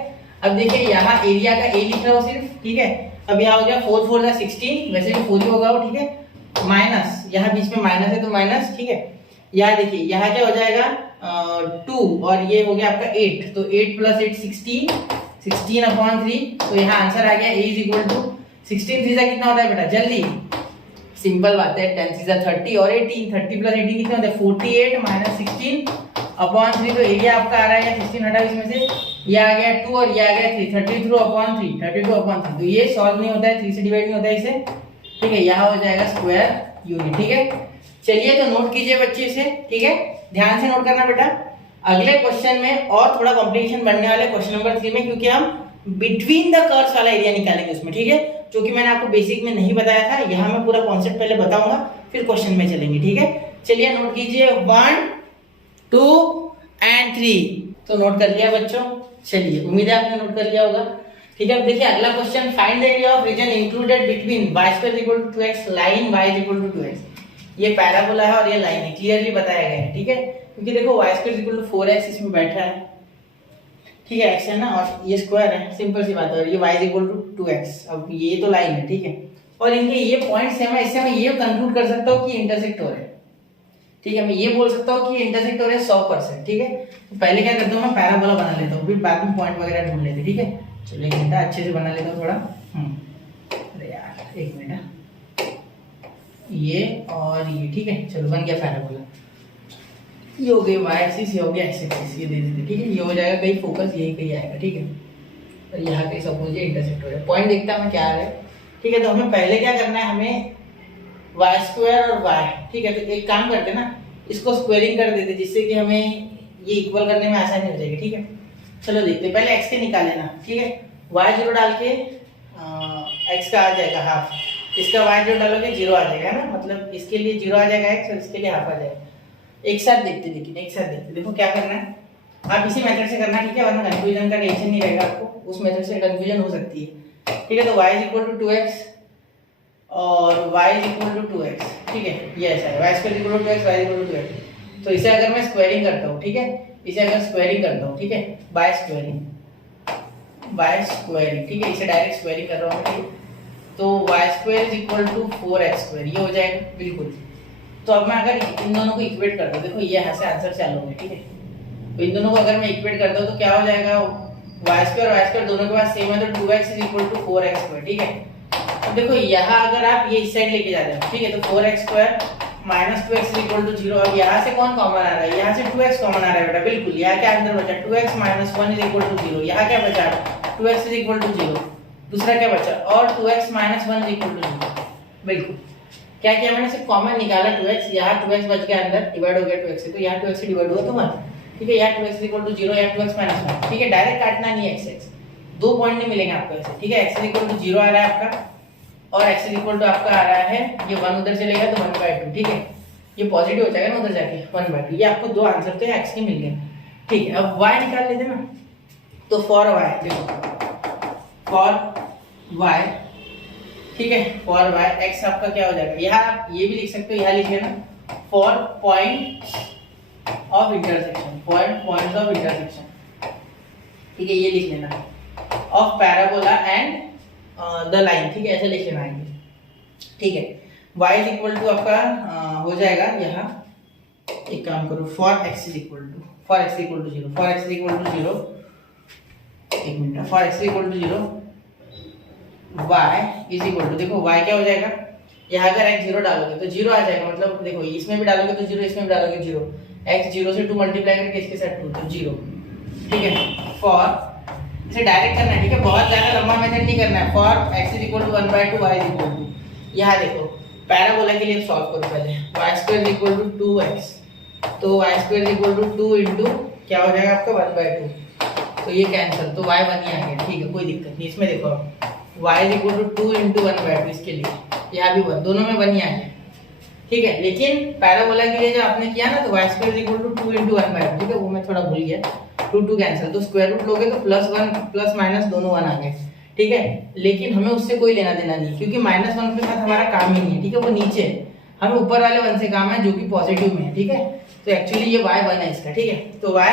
अब देखिए यहाँ एरिया का ए लिख रहा हो सिर्फ, ठीक है। अब यहाँ हो गया 4 4 का 16, वैसे भी 4 ही होगा वो, ठीक है, माइनस, यहाँ बीच में माइनस है तो माइनस, ठीक है। यहाँ देखिए यहाँ क्या हो जाएगा 2, और ये हो गया आपका 8, तो 8 + 8 16 अपॉन 3, तो यहाँ आंसर आ गया a = 16 3 कितना होता है बेटा, जल्दी सिंपल बात है, 10 3 30 और 18, 30 + 18 कितना होता है 48 - 16 अपॉन 3, तो एरिया आपका आ रहा है 16 हटा इसमें से, ये आ गया 2 और ये आ गया 3, 32 अपॉन 3, तो ये सॉल्व नहीं होता है, 3 से डिवाइड नहीं होता है इसे, ठीक है। यहाँ हो जाएगा स्क्वायर यूनिट, ठीक है। चलिए तो नोट कीजिए बच्चे इसे, ठीक है, ध्यान से नोट करना बेटा। अगले क्वेश्चन में और थोड़ा कॉम्प्लिकेशन बनने वाला है क्वेश्चन नंबर 3 में, क्योंकि हम बिटवीन द कर्व्स वाला एरिया निकालेंगे उसमें, ठीक है, जो कि मैंने आपको बेसिक में नहीं बताया था। यहाँ मैं पूरा कॉन्सेप्ट पहले बताऊंगा, फिर क्वेश्चन में चलेंगे, ठीक है। चलिए नोट कीजिए 1 2 और 3, तो नोट कर लिया बच्चों, चलिए उम्मीद है आपने नोट कर लिया होगा, ठीक है। अब देखिए अगला question, find the area of region included between y² = 2x line y = 2x। ये पैराबोला है और ये लाइन है, क्लियरली बताया गया है, ठीक है, क्योंकि देखो y² = 4x इसमें बैठा है, ठीक है, x है ना, और ये स्क्वायर है, सिंपल सी बात है, और ये y = 2x, अब ये तो लाइन है, ठीक है, और इनके ये पॉइंट्स हैं, मैं इससे मैं ये कंक्लूड कर सकता हूँ कि इंटरसेक्ट हो रहे हैं, ठीक है, मैं ये बोल सकता हूँ कि इंटरसेक्ट हो रहे हैं 100%, ठीक है। तो पहले क्या करता हूँ, मैं पैराबोला बना लेता हूँ, फिर बाद में पॉइंट वगैरह ढूंढ लेते, ठीक है। चलो एक मिनट अच्छे से बना लेता हूँ थोड़ा, अरे यार एक मिनट, ये और ये, ठीक है, चलो बन गया पैराबोला। ये हो गई y एक्सिस, ये हो गया x एक्सिस, ये दे देते, ठीक है, ये हो जाएगा कहीं फोकस यही कहीं आएगा, ठीक है, और यहाँ कहीं सपोज ये इंटरसेक्ट हो जाए, पॉइंट देखता हूँ क्या आ रहा है, ठीक है। तो हमें पहले क्या करना है, हमें y² और y, ठीक है, तो एक काम करते ना, इसको स्क्वायरिंग कर देते, जिससे कि हमें ये इक्वल करने में आसानी हो जाएगी, ठीक है। चलो देखते हैं, पहले x के निकाल लेना, ठीक है, y0 डाल के x का आ जाएगा हाफ, इसका y0 डालोगे 0 आ जाएगा ना, मतलब इसके लिए 0 आ जाएगा x और इसके लिए हाफ आ जाएगा। एक साथ देखते, लेकिन एक साथ देखते, देखो क्या करना है, आप इसी मेथड से करना, ठीक है, वरना कंफ्यूजन का टेंशन नहीं रहेगा आपको, उस मेथड से कंफ्यूजन हो सकती है, ठीक है। तो y = 2x और y = 2x, ठीक है, ये ऐसा है, y² = 2x, y = 2x। तो इसे अगर मैं स्क्वायरिंग करता हूँ, ठीक है, इसे अगर स्क्वायरिंग करता हूँ, ठीक है, बाय स्क्वायरिंग, ठीक है, इसे डायरेक्ट स्क्वायरिंग कर रहा हूँ, ठीक है, तो y² = 4x², ये हो जाएगा बिल्कुल। तो अब मैं अगर इन दोनों को इक्वेट करता हूँ, देखो ये यहाँ से आंसर चालू है, ठीक है, तो इन दोनों को अगर मैं इक्वेट करता हूँ तो क्या हो जाएगा, y² और y² दोनों के पास सेम है, तो 2x = 4x², ठीक है। अब देखो यहाँ अगर आप ये इस साइड लेके जाते हैं, ठीक है, तो 4x² - 2x = 0, अब यहाँ से कौन कॉमन आ रहा है, यहाँ से 2x कॉमन आ रहा है बेटा, बिल्कुल, यहाँ क्या अंदर बचा 2x - 1 = 0, यहाँ क्या बचा 2x = 0, दूसरा क्या बचा, और 2x - 1 = 0, बिल्कुल। क्या किया मैंने, सिर्फ कॉमन निकाला 2x, यहाँ 2x बच गया अंदर, डिवाइड हो गया 2x से, तो यहाँ 2x से डिवाइड हुआ तो 1, ठीक है, यहाँ 2x = 0, यहाँ 2x - 1, ठीक है, डायरेक्ट काटना नहीं है x, दो पॉइंट नहीं मिलेंगे आपको ऐसे, ठीक है। x = 0 आ रहा है आपका, और x इज इक्वल टू आपका आ रहा है, ये 1 उधर चलेगा तो 1/2, ठीक है, ये पॉजिटिव हो जाएगा ना उधर जाके 1/2। ये आपको दो आंसर तो x के मिल गए, ठीक है। अब y निकाल लेते हैं ना, तो फॉर y देखो, फॉर y, ठीक है, फॉर y x आपका क्या हो जाएगा, यहाँ आप ये भी लिख सकते हो, यहाँ लिख लेना for points of intersection, points of intersection, ठीक है, ये लिख लेना of parabola and the line, ठीक है, ऐसे लिख लेना है, ठीक है। y इज इक्वल टू आपका हो जाएगा यहाँ, एक काम करो, for x is equal to 0, for x is equal to 0, एक minute, for x is equal to 0, y is equal to, देखो y क्या हो जाएगा, यहाँ अगर x 0 डालोगे तो 0 आ जाएगा, मतलब देखो इसमें भी डालोगे तो 0, इसमें भी डालोगे 0, x 0 से 2 मल्टीप्लाई करके इसके साथ 2 तो 0, ठीक है। फॉर इसे डायरेक्ट करना है, ठीक है, बहुत ज्यादा लंबा मेथड नहीं करना है। For x is equal to 1/2, y is equal to, यहाँ देखो पैराबोला के लिए सॉल्व करो पहले, y² is equal to 2x, तो y² is equal to 2 into क्या हो जाएगा आपका 1/2, तो ये कैंसिल, तो y 1 ही आ गया, ठीक है, कोई दिक्कत नहीं। इसमें देखो y is equal to 2 into 1/2, इसके लिए यहाँ भी 1, दोनों में 1 ही आ गया, ठीक है। लेकिन पैराबोला के लिए जो आपने किया ना, तो y² is equal to 2 into 1/2, ठीक है, वो मैं थोड़ा भूल गया, 2 कैंसिल, तो स्क्वायर रूट लोगे तो +1 प्लस माइनस दोनों 1 आ गए, ठीक है। लेकिन हमें उससे कोई लेना देना नहीं, क्योंकि -1 के साथ हमारा काम ही नहीं है, ठीक है, वो नीचे है, हमें ऊपर वाले 1 से काम है जो कि पॉजिटिव में है, ठीक है। तो एक्चुअली ये y 1 है इसका, ठीक है, तो y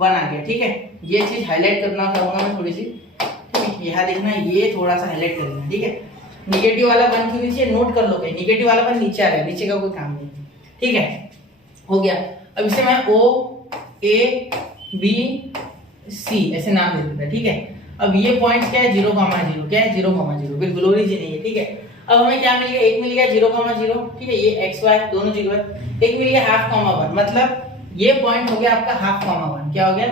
1 आ गया, ठीक है। ये चीज हाईलाइट करना चाहूंगा मैं थोड़ी सी, ठीक है, यहाँ देखना, ये थोड़ा सा हाईलाइट करना, ठीक है। निगेटिव वाला 1 के नीचे नोट कर लो, कहीं निगेटिव वाला 1 नीचे आ रहा है, नीचे का कोई काम नहीं, ठीक है, हो गया। अब इसे मैं O A B C ऐसे नाम दे देता, ठीक है। अब ये पॉइंट्स क्या है, 0,0, क्या है 0,0, बिल्कुल ओरिजिन है ये, ठीक है। अब हमें क्या मिल गया, एक मिल गया 0,0, ठीक है, ये x y दोनों 0 है, एक मिल गया 1/2, मतलब ये पॉइंट हो गया आपका 1/2, क्या हो गया,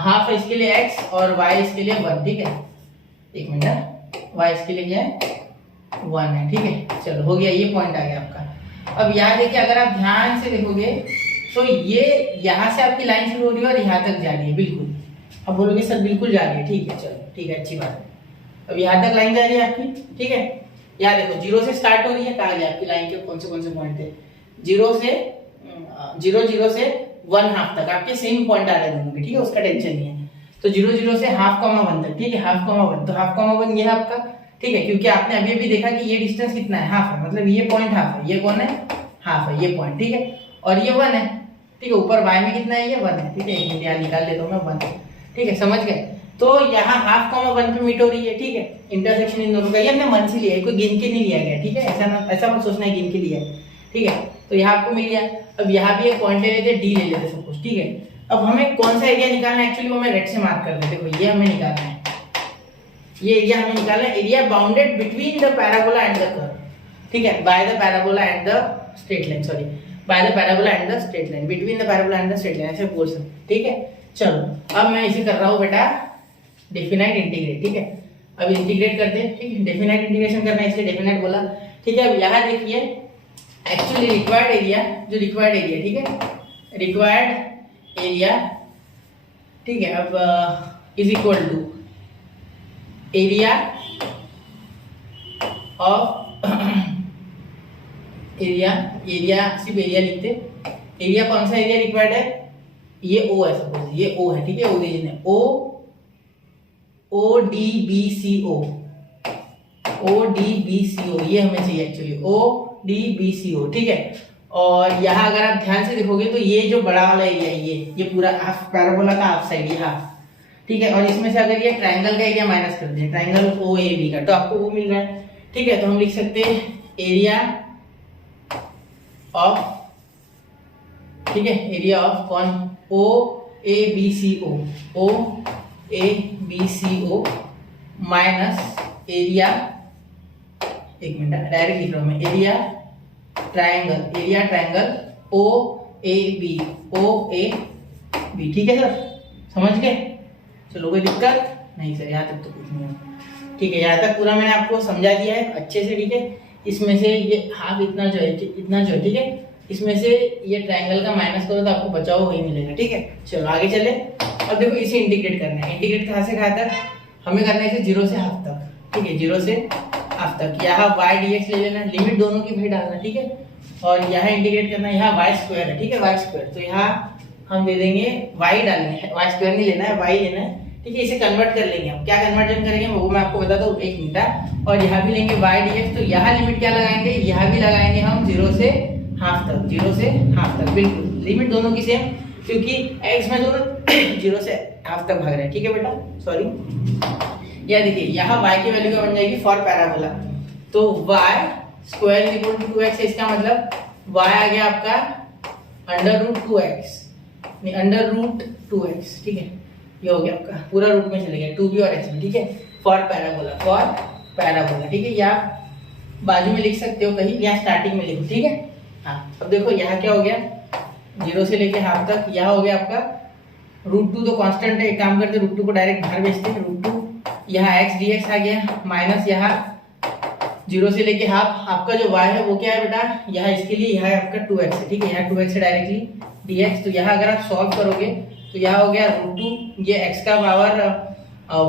हाफ इसके लिए x और y इसके लिए 1, ठीक है, एक मिनट, y इसके लिए क्या है 1 है, ठीक है, चलो हो गया, ये पॉइंट आ गया आपका। अब यहाँ देखिए, अगर आप ध्यान से देखोगे तो ये यहाँ से आपकी लाइन शुरू हो रही है और यहाँ तक जा रही है, बिल्कुल, अब बोलोगे सर बिल्कुल जा रही है, ठीक है, चलो ठीक है, अच्छी बात है। अब यहाँ तक लाइन जा रही है आपकी, ठीक है, यहाँ देखो 0 से स्टार्ट हो रही है, कहा गया आपकी लाइन के कौन से पॉइंट थे, 0 से 1/2 तक आपके सेम पॉइंट आ रहे हैं दोनों के, ठीक है, उसका टेंशन नहीं है। तो 0 से 1/2, तक, ठीक है, 1/2, तो 1/2 ये है आपका, ठीक है, क्योंकि आपने अभी अभी देखा कि ये डिस्टेंस कितना है, हाफ है, मतलब ये पॉइंट हाफ है, ये कौन है, हाफ है, ये पॉइंट, ठीक है, और ये 1 है, ठीक है, ऊपर y में कितना है, ये 1 है, ठीक है, एक मिनट यहाँ निकाल लेता हूँ मैं 1, ठीक है, समझ गए। तो यहाँ 1/2, पे मीट हो रही है, ठीक है, इंटरसेक्शन इन दोनों का, ये हमने मन से लिया है, कोई गिन के नहीं लिया गया, ठीक है, ऐसा मत सोचना है गिन के लिया है, ठीक है। तो यहाँ आपको मिल गया। अब यहाँ भी एक पॉइंट ले लेते, डी ले लेते सब कुछ, ठीक है। अब हमें कौन सा एरिया निकालना है, एक्चुअली वो मैं रेड से मार्क कर देते, देखो ये हमें निकालना है, ये एरिया हमें निकालना है, area bounded between the parabola and the curve, ठीक है, by the parabola and the straight line, sorry, by the parabola and the straight line, between the parabola and the straight line, ऐसे बोल सकते, ठीक है। चलो अब मैं इसे कर रहा हूँ बेटा डेफिनाइट इंटीग्रेट, ठीक है, अब इंटीग्रेट करते हैं, ठीक है, डेफिनाइट इंटीग्रेशन करना है, इसलिए डेफिनाइट बोला, ठीक है। अब यहाँ देखिए एक्चुअली रिक्वायर्ड एरिया, जो रिक्वायर्ड एरिया, ठीक है, रिक्वायर्ड एरिया, ठीक है, अब is equal to area of area सिर्फ एरिया लिखते, एरिया कौन सा एरिया रिक्वायर्ड है, ये O है, सपोज ये O है, ठीक है, ओरिजिन है, ODBCO, ये हमें चाहिए एक्चुअली, ODBCO, ठीक है। और यहाँ अगर आप ध्यान से देखोगे तो ये जो बड़ा वाला एरिया है, ये पूरा हाफ पैराबोला का हाफ साइड, ये हाफ, ठीक है, और इसमें से अगर ये ट्रायंगल का एरिया माइनस कर दें, ट्रायंगल OAB का, तो आपको वो मिल रहा है, ठीक है। तो हम लिख सकते हैं एरिया ऑफ, ठीक है, एरिया ऑफ कौन, OABCO माइनस एरिया, एक मिनट डायरेक्ट लिख रहा हूं मैं, एरिया ट्रायंगल OAB, ठीक है सर, समझ गए, चलो कोई दिक्कत नहीं सर, यहाँ तक तो कुछ नहीं है, ठीक है, यहाँ तक पूरा मैंने आपको समझा दिया है अच्छे से, ठीक है। इसमें से ये हाफ इतना जो है, ठीक है, इसमें से ये ट्रायंगल का माइनस करो तो आपको बचाव वही मिलेगा, ठीक है। चलो आगे चले, अब देखो इसे इंटीग्रेट करना है, इंटीग्रेट कहाँ से कहाँ तक, हमें करना है इसे 0 से हाफ तक, ठीक है, 0 से हाफ तक। यहाँ y dx ले लेना, लिमिट दोनों की भाई डालना, ठीक है। और यहाँ इंटीग्रेट करना, यहाँ y स्क्वायर है, ठीक है, y स्क्वायर। तो यहाँ हम दे देंगे y डालेंगे, y स्क्वायर नहीं लेना है, y लेना है, ठीक है। इसे कन्वर्ट कर लेंगे हम, क्या कन्वर्जन करेंगे वो मैं आपको बताता हूँ, एक मिनट। और यहाँ भी लेंगे y dx, तो यहाँ लिमिट क्या लगाएंगे, यहाँ भी लगाएंगे हम 0 से हाफ तक, 0 से हाफ तक, बिल्कुल लिमिट दोनों की सेम, क्योंकि x में दोनों 0 से हाफ तक भाग रहे हैं, ठीक है बेटा, सॉरी। यह देखिए यहाँ y की वैल्यू क्या बन जाएगी फॉर पैराबोला, तो y square is equal to 2x है, इसका मतलब y आ गया आपका अंडर रूट 2x, नहीं अंडर रूट 2x, ठीक है। ये हो गया आपका पूरा रूट में चले गया 2b और x में, ठीक है, फॉर पैराबोला, फॉर पैराबोला, ठीक है। या बाजू में लिख सकते हो कहीं, या स्टार्टिंग में लिखो, ठीक है। हाँ अब देखो यहाँ क्या हो गया, 0 से लेके हाफ तक, यहाँ हो गया आपका रूट 2, तो कांस्टेंट है, एक काम करते रूट 2 को डायरेक्ट बाहर भेजते हैं, रूट 2 यहाँ x dx आ गया, माइनस यहाँ 0 से लेके हाफ, आपका जो y है वो क्या है बेटा, यहाँ इसके लिए यहाँ आपका 2x है, ठीक है, यहाँ 2x है डायरेक्टली dx। तो यहाँ अगर आप सॉल्व करोगे तो यहाँ हो गया रूट 2, ये x का पावर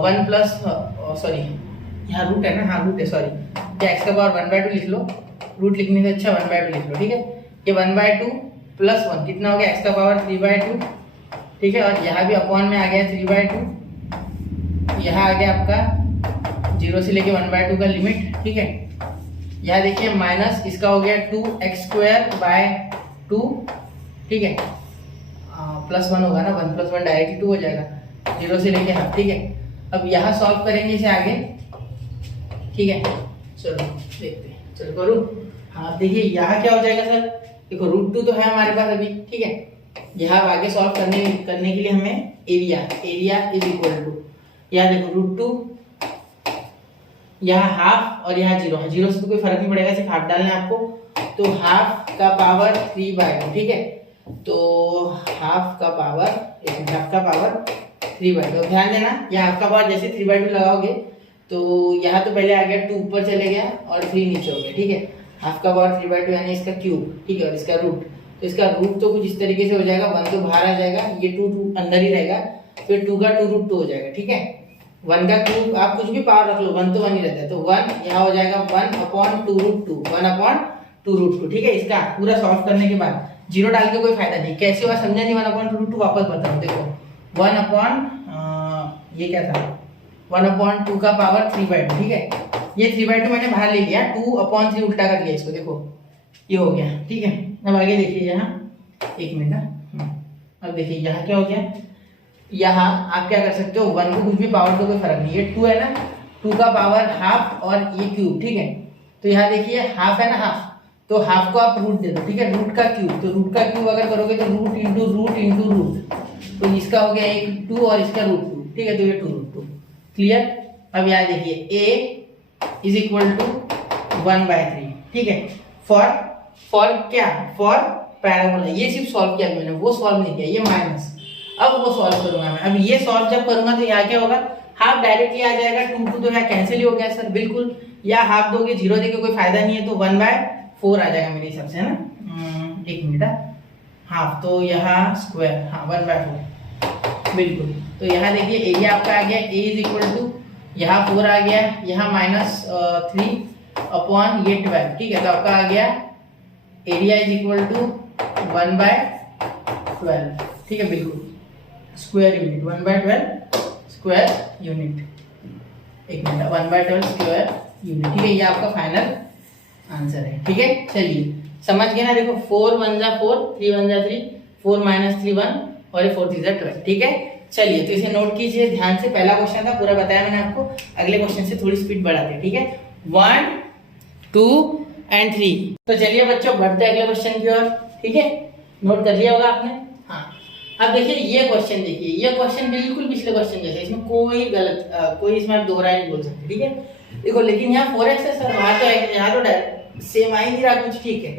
1 प्लस, सॉरी यहाँ रूट है ना, हाँ रूट है, सॉरी, ये x का पावर 1/2 लिख लो, रूट लिखने से अच्छा 1/2 लिख लो, ठीक है। ये 1/2 प्लस 1 कितना हो गया, x का पावर 3/2, ठीक है। और यहाँ भी अपॉन में आ गया 3/2, यहाँ आ गया आपका 0 से लेके 1/2 का लिमिट, ठीक है। यहाँ देखिए माइनस इसका हो गया 2x² 2, ठीक है, प्लस 1 होगा ना, 1 + 1 डायरेक्टली 2 हो जाएगा, 0 से लेके हाफ, ठीक है। अब यहाँ सॉल्व करेंगे इसे आगे, ठीक है, चलो देखते हैं, चलो करो। हाँ देखिए यहाँ क्या हो जाएगा सर, देखो रूट 2 तो है हमारे पास अभी, ठीक है। यहाँ आगे सॉल्व करने के लिए हमें एरिया इज इक्वल टू, यहाँ देखो रूट 2, यहाँ हाफ और यहाँ 0 से तो कोई फर्क नहीं पड़ेगा, सिर्फ हाफ डालना है आपको, तो हाफ का पावर 3/2, ठीक है। तो हाफ का पावर 3/2, ध्यान देना यहाँ हाफ का पावर जैसे 3/2 लगाओगे तो यहाँ तो पहले आ गया 2 ऊपर चले गया और 3 नीचे हो गया, ठीक है। हाफ का पावर 3/2 यानी इसका क्यूब, ठीक है, और इसका रूट, तो इसका रूट तो कुछ इस तरीके से हो जाएगा, 1 तो बाहर आ जाएगा, ये 2 अंदर ही रहेगा, फिर 2 का 2 रूट 2 हो जाएगा, ठीक है। 1 का क्यूब आप कुछ भी पावर रख लो, 1 तो 1 ही रहता है, तो 1 यहाँ हो जाएगा 1/2 रूट 2, 1/2 रूट 2, ठीक है। इसका पूरा सॉल्व करने के बाद 0 डाल के कोई फायदा नहीं, कैसे हुआ समझा नहीं, 1/2 रूट 2 वापस बताओ, देखो 1 ये क्या था 1/2 का पावर 3/2, ठीक है। ये 3/2 मैंने बाहर ले लिया, 2/3 उल्टा कर लिया इसको, देखो ये हो गया, ठीक है। अब आगे देखिए यहाँ, एक मिनट, अब देखिए यहाँ क्या हो गया, यहाँ आप क्या कर सकते हो, 1 को कुछ भी पावर तो कोई फर्क नहीं, ये 2 है ना, 2 का पावर हाफ और ये क्यूब, ठीक है। तो यहाँ देखिए हाफ है ना, हाफ, तो हाफ को आप रूट दे दो, ठीक है, रूट का क्यूब, तो रूट का क्यूब अगर करोगे तो root into root into root, तो इसका हो गया एक 2 और इसका रूट 2, ठीक है, तो ये 2 रूट 2, क्लियर। अब यहाँ देखिए a इज इक्वल टू 1/3, ठीक है, फॉर क्या, फॉर पैराबोला। ये सिर्फ सॉल्व किया मैंने, वो सॉल्व नहीं किया, ये माइनस, अब वो सॉल्व करूंगा मैं। अब ये सॉल्व जब करूंगा तो यहाँ क्या होगा, हाफ डायरेक्टली आ जाएगा, 2 तो यहाँ कैंसिल ही हो गया सर, बिल्कुल। या हाफ दोगे 0 देके कोई फायदा नहीं है, तो 1/4 आ जाएगा मेरे हिसाब से, है ना, एक मिनट, हाफ तो यहाँ स्क्वायर, हाँ 1/4, बिल्कुल। तो यहाँ देखिए एरिया आपका आ गया, a इज इक्वल टू यहाँ 4 आ गया, यहाँ -3 ये 12, ठीक है। तो आपका आ गया एरिया इज इक्वल टू 1/12, ठीक है, बिल्कुल, स्क्वायर यूनिट 1/12 स्क्वायर यूनिट, एक मिनट, 1/12 स्क्वायर यूनिट, ठीक है। ये आपका फाइनल आंसर है, ठीक है। चलिए समझ गए ना, देखो 4 1 जा 4, 3 1 जा 3, 4 - 3 1 और ये 4 3 जा 12, ठीक है। चलिए तो इसे नोट कीजिए ध्यान से, पहला क्वेश्चन था पूरा बताया मैंने आपको, अगले क्वेश्चन से थोड़ी स्पीड बढ़ाते हैं, ठीक है, 1 2 और 3। तो चलिए बच्चों बढ़ते हैं अगले क्वेश्चन की ओर, ठीक है, नोट कर लिया होगा आपने। हाँ अब देखिए ये क्वेश्चन, देखिए ये क्वेश्चन बिल्कुल पिछले क्वेश्चन जैसे, इसमें कोई गलत कोई इसमें आप दोहराई नहीं बोल सकते, ठीक है। देखो लेकिन यहाँ 4x है सर, वहां तो यहाँ तो सेम आ ही नहीं रहा कुछ, ठीक है।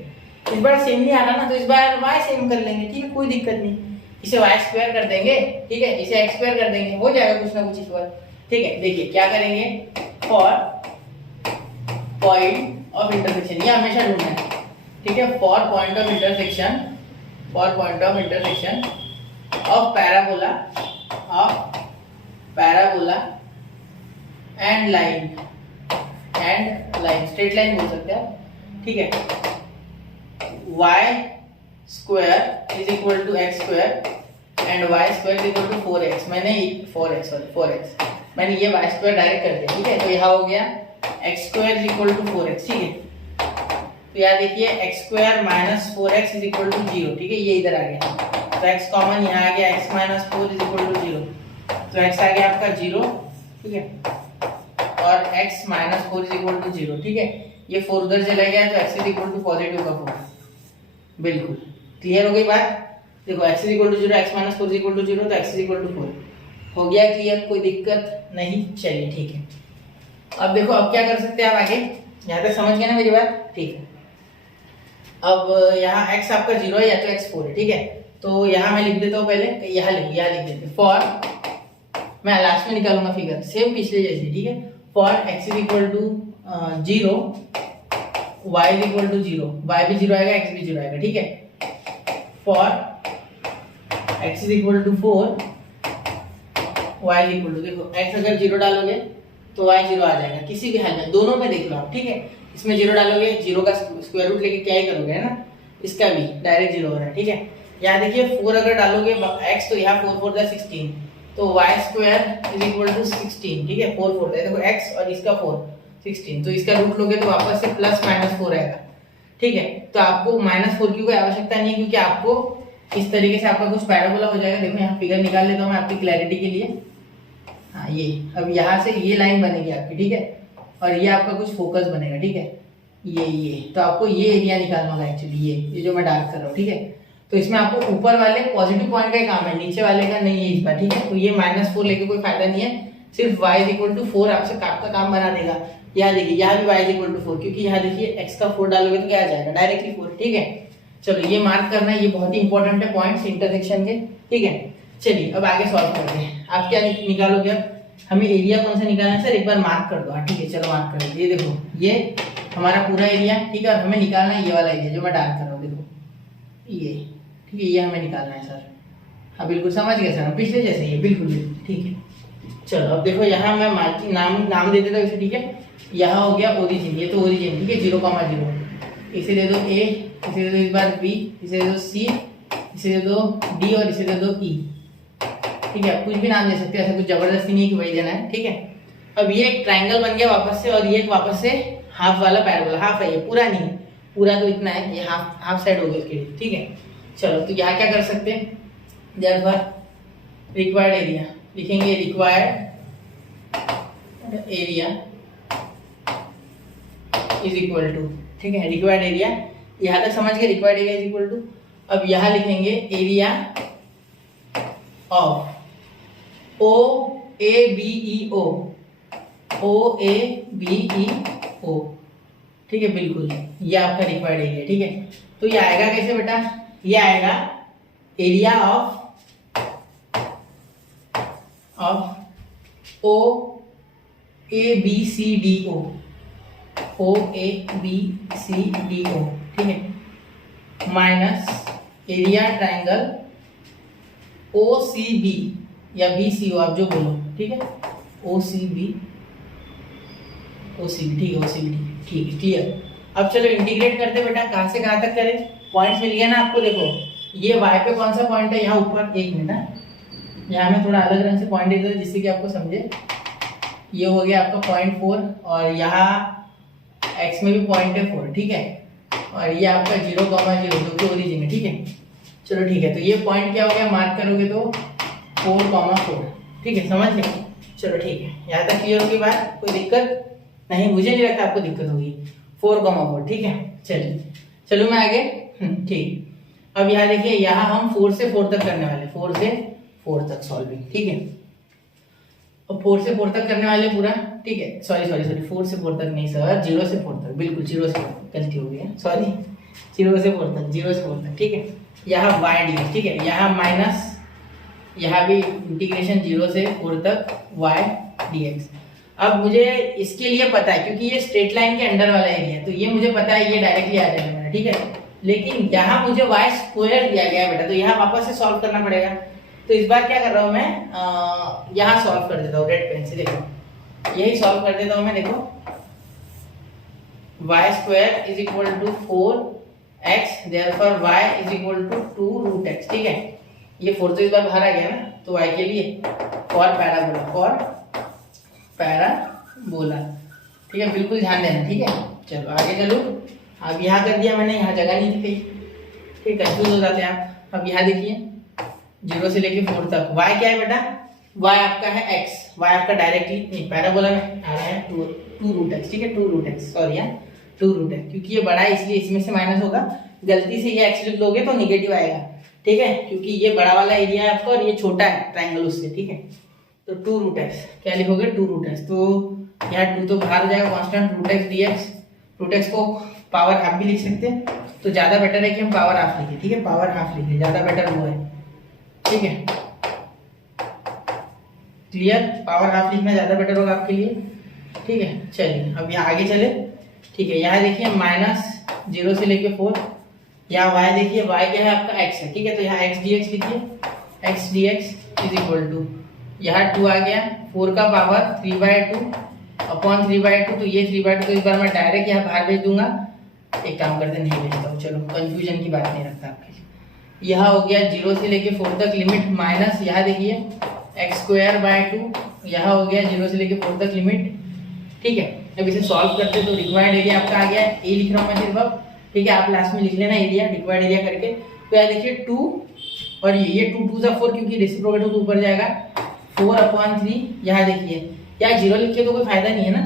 इस बार सेम नहीं आ रहा ना, तो इस बार y सेम कर लेंगे, ठीक है, कोई दिक्कत नहीं, इसे y स्क्वायर कर देंगे, ठीक है, इसे x स्क्वायर कर देंगे, हो जाएगा कुछ ना कुछ इस बार, ठीक है। देखिए क्या करेंगे, फॉर पॉइंट ऑफ इंटरसेक्शन, ये हमेशा ढूंढना है, ठीक है, for point of intersection, for point of intersection of parabola and line, and line, straight line बोल सकते हैं आप, ठीक है। y square is equal to x square and y square is equal to 4x, मैंने 4x मैंने ये y square direct कर दिया, ठीक है। तो यहाँ हो गया x square is equal to 4x, ठीक है। तो यहाँ देखिए x square minus 4x is equal to 0, ठीक है, ये इधर आ गया। तो x कॉमन यहाँ आ गया, x minus 4 is equal to 0, तो x आ गया आपका 0, ठीक है, और x minus 4 is equal to 0, ठीक है। ये 4 उधर चला गया तो x is equal to positive का 4, बिल्कुल क्लियर हो गई बात। देखो x is equal to 0, x minus 4 is equal to 0, तो x इज इक्वल टू 4 हो गया क्लियर, कोई दिक्कत नहीं, चलिए ठीक है। अब देखो अब क्या कर सकते हैं आप आगे, यहाँ तक समझ गए ना मेरी बात, ठीक है। अब यहाँ x आपका 0 है या तो x 4 है, ठीक है। तो यहाँ मैं लिख देता हूँ, पहले यहाँ लिख देते फॉर, मैं लास्ट में निकालूंगा फिगर सेम पिछले जैसे, ठीक है। For x is equal to 0, y is equal to 0, y भी 0 आएगा, x भी 0 आएगा, ठीक है। For x is equal to 4, y is equal to, देखो x अगर 0 डालोगे तो y 0 आ जाएगा, किसी भी हाल में, दोनों में देख लो आप, ठीक है। इसमें 0 डालोगे, 0 का स्क्वायर रूट लेके क्या ही करोगे, है ना, इसका भी डायरेक्ट 0 हो रहा है, ठीक है। यहाँ देखिए 4 अगर डालोगे x, तो यहाँ 4 4 16, तो y square is equal to 16, ठीक है। 4 4 देखो x और इसका 4 16, तो इसका रूट लोगे तो वापस से प्लस माइनस 4 आएगा, ठीक है। तो आपको माइनस 4 की कोई आवश्यकता नहीं है, क्योंकि आपको इस तरीके से आपका कुछ पैराबोला हो जाएगा। देखो यहाँ फिगर निकाल लेता हूँ मैं आपकी क्लैरिटी के लिए, हाँ ये, अब यहाँ से ये लाइन बनेगी आपकी, ठीक है, और ये आपका कुछ फोकस बनेगा, ठीक है, ये तो आपको ये एरिया निकालना होगा एक्चुअली, ये जो मैं डार्क कर रहा हूँ, ठीक है। तो इसमें आपको ऊपर वाले पॉजिटिव पॉइंट का ही काम है, नीचे वाले का नहीं है इस बार, ठीक है। तो ये -4 लेके कोई फायदा नहीं है, सिर्फ y इज इक्वल टू 4 आपसे का काम बना देगा। यहाँ देखिए यहाँ भी y इज इक्वल टू 4, क्योंकि यहाँ देखिए x का 4 डालोगे तो क्या आ जाएगा, डायरेक्टली 4, ठीक है। चलो ये मार्क करना है, ये बहुत ही इंपॉर्टेंट है पॉइंट्स इंटरसेक्शन के, ठीक है। चलिए अब आगे सॉल्व करते हैं। आप क्या निकालोगे, अब हमें एरिया कौन सा निकालना है सर, एक बार मार्क कर दो, ठीक है। चलो मार्क कर, ये देखो ये हमारा पूरा एरिया, ठीक है, और हमें निकालना है ये वाला एरिया जो मैं डार्क कर रहा हूँ, देखो ये, ठीक है, ये हमें निकालना है सर। हाँ बिल्कुल समझ गए सर, पिछले जैसे ही, बिल्कुल ठीक है। चलो अब देखो यहाँ मैं मार्किंग नाम दे देता हूँ इसे, ठीक है। यहाँ हो गया ओरिजिन, ये तो ओरिजिन, ठीक है, 0,0, इसे दे दो a, इसे दे दो इस बार b, इसे दे दो c, इसे दे दो d और इसे दे दो e, ठीक है। कुछ भी नाम दे सकते हैं, ऐसा कुछ जबरदस्ती नहीं कि वही देना है, ठीक है। अब ये एक ट्रायंगल बन गया वापस से, और ये वापस से हाफ वाला पैराबोला, हाफ है ये, पूरा नहीं, पूरा तो इतना है, ये हाफ साइड हो गया इसके लिए, ठीक है। चलो तो यहाँ क्या कर सकते हैं, देयरफॉर रिक्वायर्ड एरिया लिखेंगे, required area is equal to, ठीक है, रिक्वायर्ड एरिया, यहाँ तक समझ गए, required area is equal to. अब यहाँ लिखेंगे एरिया ऑफ OABEO, OABEO, ठीक है, बिल्कुल ये आपका रिक्वायर्ड एरिया, ठीक है। तो ये आएगा कैसे बेटा, ये आएगा एरिया ऑफ OABCDO, OABCDO, ठीक है, माइनस एरिया ट्रायंगल OCB या BCO, आप जो बोलो, ठीक है, OCB, ठीक है, OCB, ठीक है, क्लियर। अब चलो इंटीग्रेट करते बेटा, कहाँ से कहाँ तक करें, पॉइंट्स मिल गया ना आपको। देखो ये y पे कौन सा पॉइंट है, यहाँ ऊपर, एक मिनट, यहाँ मैं थोड़ा अलग रंग से पॉइंट दे दूँ जिससे कि आपको समझे। ये हो गया आपका 0.4, और यहाँ x में भी पॉइंट है 4, ठीक है, और ये आपका 0,0 जो कि ओरिजिन है, ठीक है। चलो ठीक है, तो ये पॉइंट क्या हो गया, मार्क करोगे तो 4,4, ठीक है, समझ गए। चलो ठीक है, यहाँ तक क्लियर होगी बात, कोई दिक्कत नहीं, मुझे नहीं लगता आपको दिक्कत होगी, 4,4, ठीक है। चलिए चलो मैं आगे, ठीक। अब यहाँ देखिए, यहाँ हम 4 से 4 तक करने वाले, 4 से 4 तक सॉल्विंग, ठीक है। अब 4 से 4 तक करने वाले पूरा, ठीक है, सॉरी 4 से 4 तक नहीं सर, 0 से 4 तक, बिल्कुल 0 से 4 तक, गलती हो गई है, सॉरी, 0 से 4 तक, 0 से 4 तक, ठीक है। यहाँ y dx, ठीक है, यहाँ माइनस, यहाँ भी इंटीग्रेशन 0 से 4 तक y dx। अब मुझे इसके लिए पता है, क्योंकि ये स्ट्रेट लाइन के अंडर वाला एरिया है, तो ये मुझे पता है, ये डायरेक्टली आ जाएगा मेरा, ठीक है। लेकिन यहाँ मुझे y स्क्वायर दिया गया है बेटा, तो यहाँ वापस से सॉल्व करना पड़ेगा। तो इस बार क्या कर रहा हूँ मैं, यहाँ सॉल्व कर देता हूँ रेड पेन से, देखो यही सॉल्व कर देता हूँ मैं, देखो y square is equal to 4x, therefore y is equal to 2√x। ठीक है, ये 4 तो इस बार बाहर आ गया ना, तो y के लिए फॉर पैराबोला। ठीक है, बिल्कुल ध्यान देना। ठीक है, चलो आगे चलो। अब यहाँ कर दिया मैंने, यहाँ जगह नहीं थी, ठीक है, कंफ्यूज हो जाते हैं आप। अब यहाँ देखिए 0 से लेके 4 तक y क्या है बेटा, y आपका है x, y आपका डायरेक्टली नहीं पैराबोला में आ रहा है 2√x। ठीक है, 2√x, सॉरी यार 2√x, क्योंकि ये बड़ा है इसलिए इसमें से माइनस होगा। गलती से ये x लिख दोगे तो निगेटिव आएगा। ठीक है, क्योंकि ये बड़ा वाला एरिया है आपका और ये छोटा है ट्रायंगल उससे। ठीक है, तो 2√x क्या लिखोगे, 2√x, तो यहाँ 2 तो बाहर जाएगा कांस्टेंट, √x dx। √x को पावर हाफ भी लिख सकते हैं, तो ज़्यादा बेटर है कि हम पावर हाफ लिखें। ठीक है, पावर हाफ लिखें, ज़्यादा बेटर वो है। ठीक है, क्लियर, पावर हाफ लिखना ज़्यादा बेटर होगा आपके लिए। ठीक है, चलिए अब यहाँ आगे चले। ठीक है, यहाँ देखिए -0 से लेके 4, यहाँ y देखिए, y क्या है आपका x है। ठीक है, तो यहाँ x dx लिखिए, x dx is equal to, यहाँ 2 आ गया, 4 का पावर 3/2 अपॉन 3/2, तो ये 3/2 तो इस बार मैं डायरेक्ट यहाँ बाहर भेज दूंगा। एक काम करते नहीं भेजता हूँ, चलो कंफ्यूजन की बात नहीं रखता आपके लिए। यहाँ हो गया 0 से लेके 4 तक लिमिट माइनस, यहाँ देखिए x²/2, यहाँ हो गया 0 से लेके 4 तक लिमिट। ठीक है, अब इसे सॉल्व करते तो रिक्वायर्ड एरिया आपका आ गया, ए लिख रहा हूँ मैं सिर्फ अब। ठीक है, आप लास्ट में लिख लेना एरिया, रिक्वायर्ड एरिया करके। तो यहाँ देखिए 2 और ये 2 2 सा 4, क्योंकि रेसिप्रोकेट हो तो ऊपर जाएगा 4/3। यहाँ देखिए, यहाँ 0 लिख के तो कोई फायदा नहीं है ना,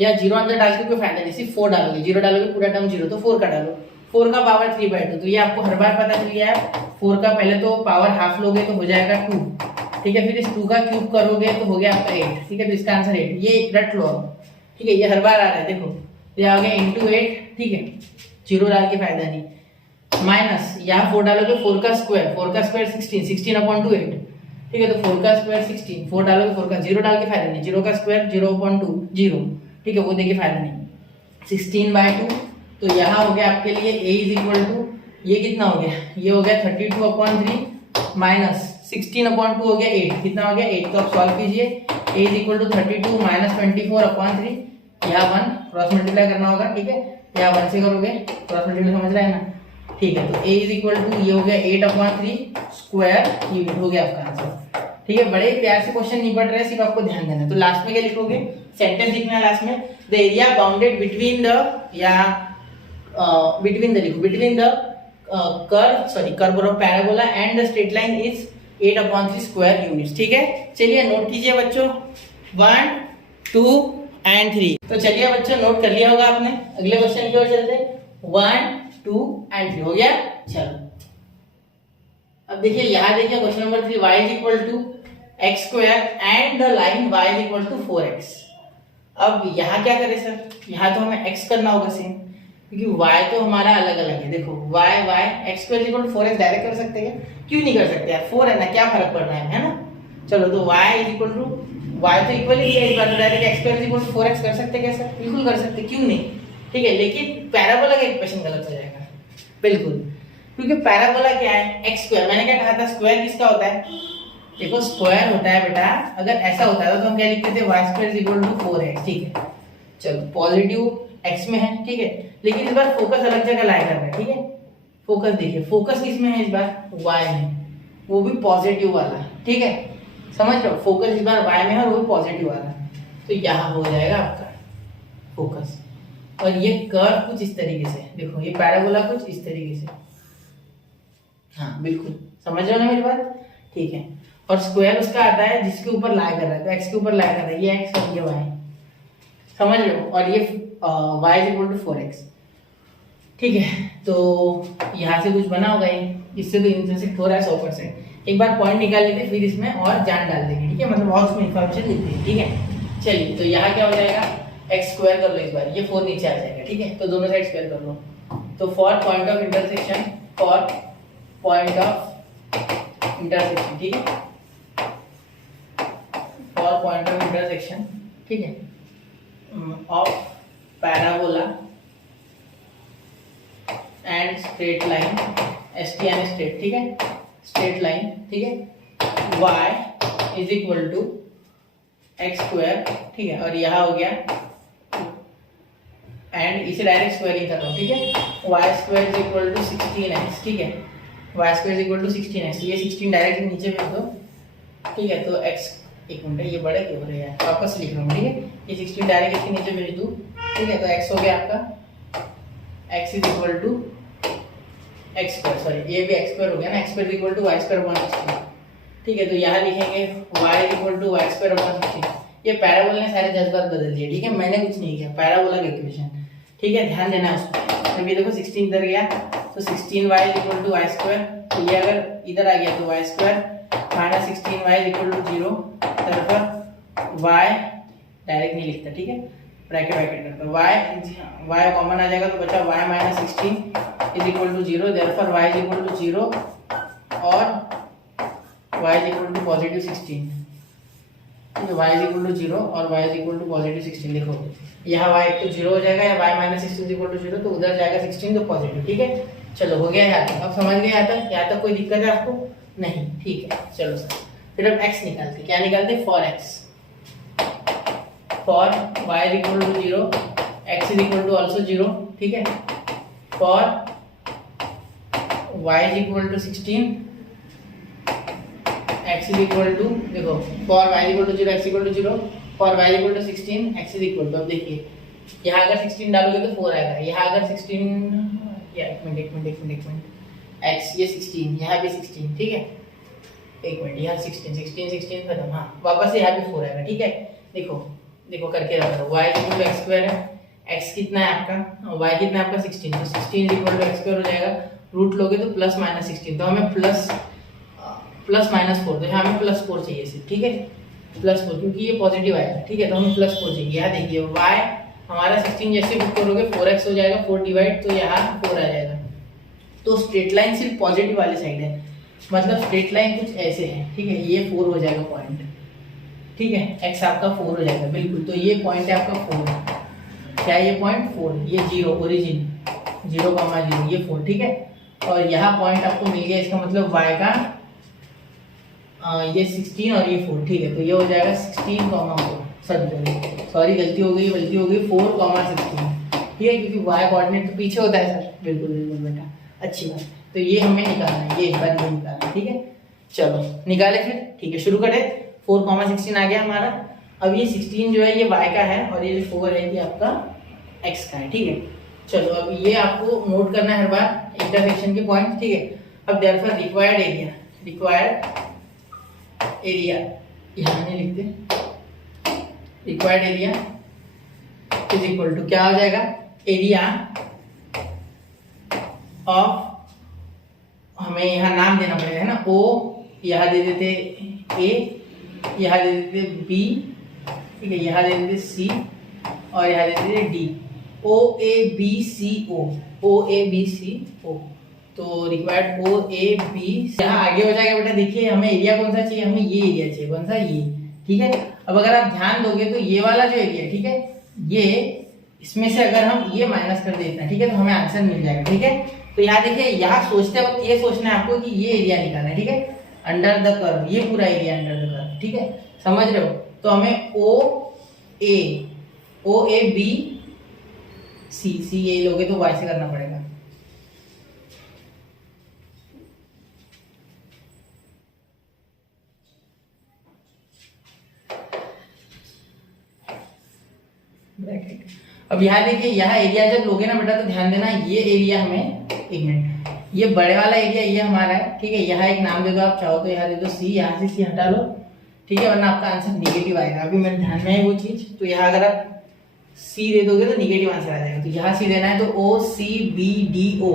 या 0 अंदर डाल के कोई फायदा नहीं, सिर्फ 4 डालोगे, 0 डालोगे पूरा टर्म 0, तो 4 का डालो, 4 का पावर 3/2। तो ये आपको हर बार पता चल गया है। 4 का पहले तो पावर हाफ लोगे तो हो जाएगा 2। ठीक है, फिर इस 2 का क्यूब करोगे तो हो गया आपका 8। ठीक है, तो इसका आंसर 8, ये रट लो। ठीक है, ये हर बार आ रहा है, देखो ये आ गया इंटू 8। ठीक है, 0 डाल के फायदा नहीं, माइनस यहाँ 4 डालोगे, 4 का स्क्वायर 16, 16/2 8। ठीक है, तो 4 का स्क्वायर 16, 4 डालोगे, 4 का 0 डाल के फायदा नहीं, 0 का स्क्वायर 0/2 0। ठीक है, वो देखिए फायदा नहीं, 16/2। तो यहाँ हो गया आपके लिए a इज इक्वल टू, ये कितना हो गया, ये हो गया 32/3 माइनस 16/2 हो गया 8, कितना हो गया 8। तो आप सॉल्व कीजिए, a is equal to 32 minus 24/3, यहाँ 1 क्रॉस मल्टीप्लाई करना होगा। ठीक है, यहाँ 1 से करोगे, क्रॉस मल्टीप्लाई समझ रहे हैं ना। ठीक है, तो a इज इक्वल टू ये हो गया 8/3 स्क्वायर यूनिट, हो गया आपका आंसर। ठीक है, बड़े प्यार से क्वेश्चन नहीं पढ़ रहे, सिर्फ आपको ध्यान देना है। तो लास्ट में क्या लिखोगे, सेंटेंस लिखना है लास्ट में, the area bounded between the, या बिटवीन द लिखो, between the curve of parabola and the straight line is 8/3 square units. ठीक है, चलिए नोट कीजिए बच्चों, 1 2 एंड 3। तो चलिए बच्चों नोट कर लिया होगा आपने। अगले क्वेश्चन की ओर चलते हैं, 1 2 एंड 3 हो गया। चलो अब देखिए, यहाँ देखिए question number 3, y is equal to x² and the line y is equal to 4x। अब यहाँ क्या करें सर, यहाँ तो हमें x करना होगा सेम, क्योंकि y तो हमारा अलग अलग है। देखो y x² is equal to 4x direct कर सकते हैं, क्यों नहीं कर सकते यार, 4 है ना, क्या फर्क पड़ रहा है ना। चलो तो y is equal to, y तो इक्वल ही है, इस बार direct x² is equal to 4x कर सकते हैं क्या सर, बिल्कुल कर सकते, क्यों नहीं। ठीक है, लेकिन पैराबोला का इक्वेशन गलत हो जाएगा बिल्कुल, क्योंकि पैराबोला क्या है, x²। मैंने क्या कहा था, स्क्वायर किसका होता है, देखो स्क्वायर होता है बेटा, अगर ऐसा होता है तो हम क्या लिखते थे, y² is equal to 4x। ठीक है, चलो पॉजिटिव x में है। ठीक है, लेकिन इस बार फोकस अलग जगह लाया कर रहा है। ठीक है, फोकस देखिए, फोकस किस में है इस बार, y में, वो भी पॉजिटिव वाला। ठीक है, समझ रहे हो, फोकस इस बार y में है और वो भी पॉजिटिव वाला, तो यहाँ हो जाएगा आपका फोकस। और ये कर्व कुछ इस तरीके से, देखो ये पैराबोला कुछ इस तरीके से, हाँ बिल्कुल समझ रहे हो ना मेरी बात। ठीक है, और स्क्वायर उसका आता है जिसके ऊपर लाई कर रहा है, तो x के ऊपर लाई कर रहा है, ये x और ये y, समझ रहे हो, और ये y is equal to 4x। ठीक है, तो यहाँ से कुछ बना होगा ये, इससे तो इंटरसेक्ट हो रहा है 100%। एक बार पॉइंट निकाल लेते, फिर इसमें और जान डाल देंगे। ठीक है, मतलब और उसमें इन्फॉर्मेशन लिखते हैं। ठीक है, चलिए तो यहाँ क्या हो जाएगा, x² कर लो इस बार, ये 4 नीचे आ जाएगा। ठीक है, तो दोनों साइड स्क्वायर कर लो। तो for point of intersection, for point of intersection, ठीक है, फॉर पॉइंट ऑफ इंटरसेक्शन, ठीक है, of parabola and straight line, ST यानी स्ट्रेट, ठीक है, स्ट्रेट लाइन, ठीक है, y is equal to x², ठीक है, और यहाँ हो गया एंड इसे डायरेक्ट स्क्वायरिंग कर रहा हूँ, ठीक है। Y square is equal to 16x, ठीक है। Y square is equal to 16x, ये 16 डायरेक्ट नीचे भेज दो, ठीक है। तो x, एक मिनट, ये बड़ा क्यों हो रहा है, वापस लिख रहा हूँ, ठीक है। ये 16 डायरेक्ट इसके नीचे भेज दूँ, ठीक है। तो x हो गया आपका, x is equal to x square, sorry ये भी एक्स स्क्वायर हो गया ना, x square equal to y square upon 16, ठीक है। तो यहाँ लिखेंगे y equal to y square upon 16। ये पैराबोला ने सारे जज्बात बदल दिए, ठीक है, मैंने कुछ नहीं किया, पैराबोला का इक्वेशन, ठीक है, ध्यान देना उसको। जब ये देखो 16 इधर गया तो 16y equal to y square, तो ये अगर इधर आ गया तो y square minus 16y equal to 0, तरफ y डायरेक्ट नहीं लिखता, ठीक है, ब्रैकेट ब्रैकेट करता, y कॉमन आ जाएगा तो बचा y minus 16 is equal to 0, therefore y is equal to 0 और y is equal to positive 16, ठीक है। y इज इक्वल टू 0 और y is equal to positive 16, देखो यहाँ y एक तो 0 हो जाएगा या y minus 16 is equal to 0, तो उधर जाएगा 16 तो पॉजिटिव, ठीक है। चलो हो गया यहाँ तक, अब समझ गए यहाँ तक कोई दिक्कत है आपको नहीं, ठीक है। चलो सर फिर अब x निकालते, क्या निकालते, for x, for y is equal to 0, x is equal to also 0, ठीक है। For y is equal to 16, x is equal to, देखो for y equal to 0, x equal to 0, for y equal to 16, x is equal to, अब देखिए यहाँ अगर 16 डालोगे तो 4 आएगा, यहाँ अगर 16 या एक मिनट x ये 16, यहाँ भी 16, ठीक है, एक मिनट, यहाँ 16 खत्म, हाँ वापस से यहाँ भी 4 आएगा, ठीक है। देखो करके रख दो, y equal to x square है, x कितना है आपका, y कितना है आपका 16, तो 16 इक्वल टू एक्स स्क्वायर हो जाएगा, रूट लोगे तो प्लस माइनस 16, तो हमें प्लस माइनस 4, तो यहाँ हमें प्लस 4 चाहिए सिर्फ, ठीक है, प्लस 4, क्योंकि ये पॉजिटिव आएगा, ठीक है, तो हमें प्लस 4 चाहिए। यहाँ देखिए y हमारा 16 जैसे बुक करोगे 4x हो जाएगा, 4 डिवाइड तो यहाँ 4 आ जाएगा, तो स्ट्रेट लाइन सिर्फ पॉजिटिव वाली साइड है, मतलब स्ट्रेट लाइन कुछ ऐसे है, ठीक है, ये 4 हो जाएगा पॉइंट, ठीक है, x आपका 4 हो जाएगा बिल्कुल, तो ये पॉइंट है आपका 4, क्या ये पॉइंट 4, ये 0 ओरिजिन 0,0 ये 4, ठीक है। और यहाँ पॉइंट आपको मिल गया, इसका मतलब y का ये 16 और ये 4, ठीक है, तो ये हो जाएगा 16,4, सॉरी गलती हो गई 4,16, ठीक है, क्योंकि y कोऑर्डिनेट तो पीछे होता है सर, बिल्कुल बेटा, अच्छी बात, तो ये हमें निकालना है, ये एक बार ये निकालना है, ठीक है। चलो निकाले फिर, ठीक है, शुरू करें, 4,16 आ गया हमारा। अब ये 16 जो है ये y का है और ये जो 4 है ये आपका x का है, ठीक है। चलो अब ये आपको नोट करना है हर बार इंटरसेक्शन के पॉइंट, ठीक है। अब देयरफॉर रिक्वायर्ड एरिया यहाँ नहीं लिखते, required area is equal to क्या हो जाएगा, एरिया ऑफ, हमें यहाँ नाम देना पड़ेगा है ना, O यहाँ दे देते A, यहाँ दे देते B, ठीक है, यहाँ दे देते C और यहाँ दे देते D, OABCO, तो रिक्वायर्ड OAB, यहाँ आगे हो जाएगा बेटा, देखिए हमें एरिया कौन सा चाहिए, हमें ये एरिया चाहिए, कौन सा, ये, ठीक है। अब अगर आप ध्यान दोगे तो ये वाला जो एरिया, ठीक है, ये इसमें से अगर हम ये माइनस कर देते हैं, ठीक है, तो हमें आंसर मिल जाएगा, ठीक है। तो यहाँ देखिए, यहाँ सोचते वक्त ये सोचना है आपको कि ये एरिया निकालना है, ठीक है, अंडर द कर्व, ये पूरा एरिया अंडर द कर्व, ठीक है, समझ रहे हो। तो हमें OABC लोगे तो y से करना पड़ेगा, अब यहाँ देखिए, यहाँ एरिया जब लोगे ना बेटा तो ध्यान देना, ये एरिया हमें, एक मिनट, ये बड़े वाला एरिया ये हमारा है, ठीक है, यहाँ एक नाम दे दो, आप चाहो तो यहाँ दे दो C, यहाँ से C हटा लो, ठीक है, वरना आपका आंसर निगेटिव आएगा। अभी मेरे ध्यान में है वो चीज, तो यहाँ अगर आप C दे दोगे तो निगेटिव आंसर आ जाएगा, तो यहाँ C देना है, तो OCBDO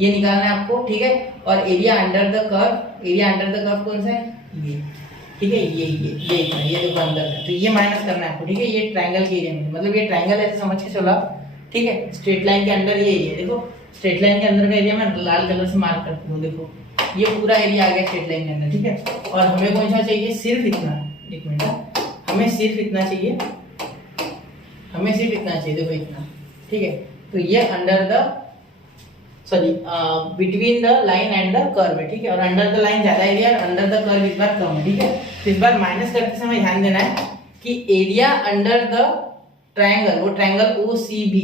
ये निकालना है आपको, ठीक है। और एरिया अंडर द कर्व कौन सा है, ये, ठीक है, ये इतना, ये देखो अंदर है, तो ये माइनस करना है आपको, ठीक है, ये ट्रायंगल के एरिया में, मतलब ये ट्रायंगल ऐसे समझ के चलो आप, ठीक है, स्ट्रेट लाइन के अंदर ये एरिया, देखो स्ट्रेट लाइन के अंदर का एरिया मैं लाल कलर से मार्क करती हूँ, देखो ये पूरा एरिया आ गया स्ट्रेट लाइन के अंदर, ठीक है। और हमें कौन सा चाहिए, सिर्फ इतना, एक मिनट, हमें सिर्फ इतना चाहिए, देखो इतना, ठीक है। तो ये under the, sorry between the line and the curve है, ठीक है, और अंडर द लाइन ज्यादा एरिया और अंडर द कर्व इस बार कम है, ठीक है। तो इस बार माइनस करते समय ध्यान देना है कि एरिया अंडर द ट्रायंगल, वो ट्रायंगल OCB,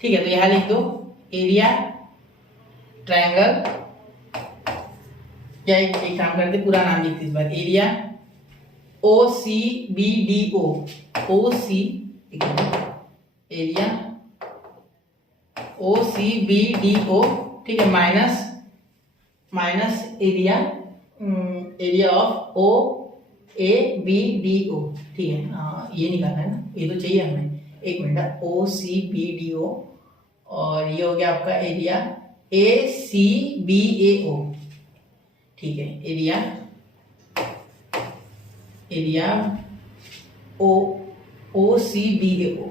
ठीक है। तो यहाँ लिख दो एरिया ट्रायंगल, क्या एक काम करते पूरा नाम लिखते इस बार, area OCBDO, OC area OCBDO, ठीक है, माइनस एरिया ऑफ OABDO, ठीक है। ये निकालना है ना, ये तो चाहिए हमें, एक मिनट, OCBDO और ये हो गया आपका एरिया ACBAO, ठीक है, एरिया OCBAO,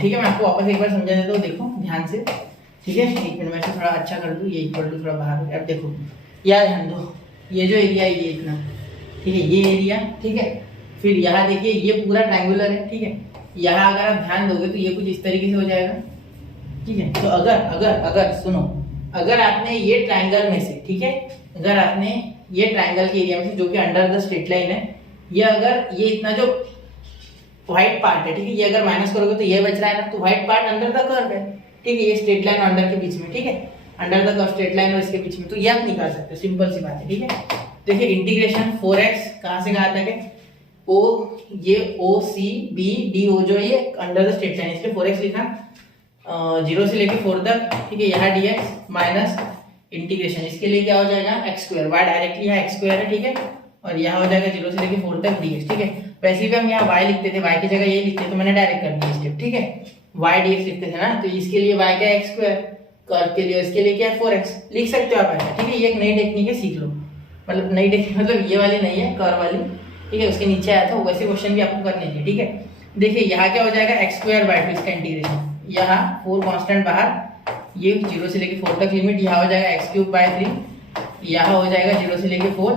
ठीक है। मैं आपको वापस एक बार समझा देता हूँ, देखो ध्यान से, ठीक है। एक मिनट में थोड़ा अच्छा कर दूँ, ये इक्वल टू थोड़ा बाहर, अब देखो यार ध्यान दो, ये जो एरिया है ये इतना, ठीक है, ये एरिया, ठीक है। फिर यहाँ देखिए ये पूरा ट्रायंगुलर है, ठीक है। यहाँ अगर आप ध्यान दोगे तो ये कुछ इस तरीके से हो जाएगा, ठीक है। तो अगर सुनो, अगर आपने ये ट्रायंगल में से, ठीक है, अगर आपने ये ट्रायंगल के एरिया में से जो कि अंडर द स्ट्रेट लाइन है, ये अगर ये इतना जो व्हाइट पार्ट है, ठीक है, ये अगर माइनस करोगे तो ये बच रहा है ना, तो white part under the curve है, ठीक है, ये स्ट्रेट लाइन अंडर के बीच में, ठीक है, under the curve straight line और इसके बीच में, तो ये आप निकाल सकते हो, सिंपल सी बात है, ठीक है। देखिए इंटीग्रेशन 4x कहां से कहां तक है, ये OCBDO जो ये अंडर द स्ट्रेट लाइन, इसलिए 4x लिखा, 0 से लेके 4 तक, ठीक है, यहाँ dx माइनस इंटीग्रेशन, इसके लिए क्या हो जाएगा x स्क्वायर, y डायरेक्टली यहाँ x स्क्वायर है, ठीक है, और यहाँ हो जाएगा 0 से लेके 4 तक dx, ठीक है। वैसे भी हम यहाँ y लिखते थे, y की जगह ये लिखते थे, तो मैंने डायरेक्ट कर दिया स्टेप, ठीक है, y dx लिखते थे ना, तो इसके लिए y क्या x स्क्वायर, कर्व के लिए इसके लिए क्या है 4x, लिख सकते हो आप ऐसा, ठीक है। ये एक नई टेक्निक है, सीख लो, मतलब नई टेक्निक मतलब ये वाली नहीं है, कर्व वाली, ठीक है, उसके नीचे आया था, वैसे क्वेश्चन भी आपको करने चाहिए, ठीक है। देखिए यहाँ क्या हो जाएगा x स्क्वायर बाय 2, इसका इंटीग्रेशन, यहाँ 4 कांस्टेंट बाहर, ये 0 से लेके 4 तक लिमिट, यहाँ हो जाएगा x क्यूब बाय 3, यहाँ हो जाएगा 0 से लेके 4,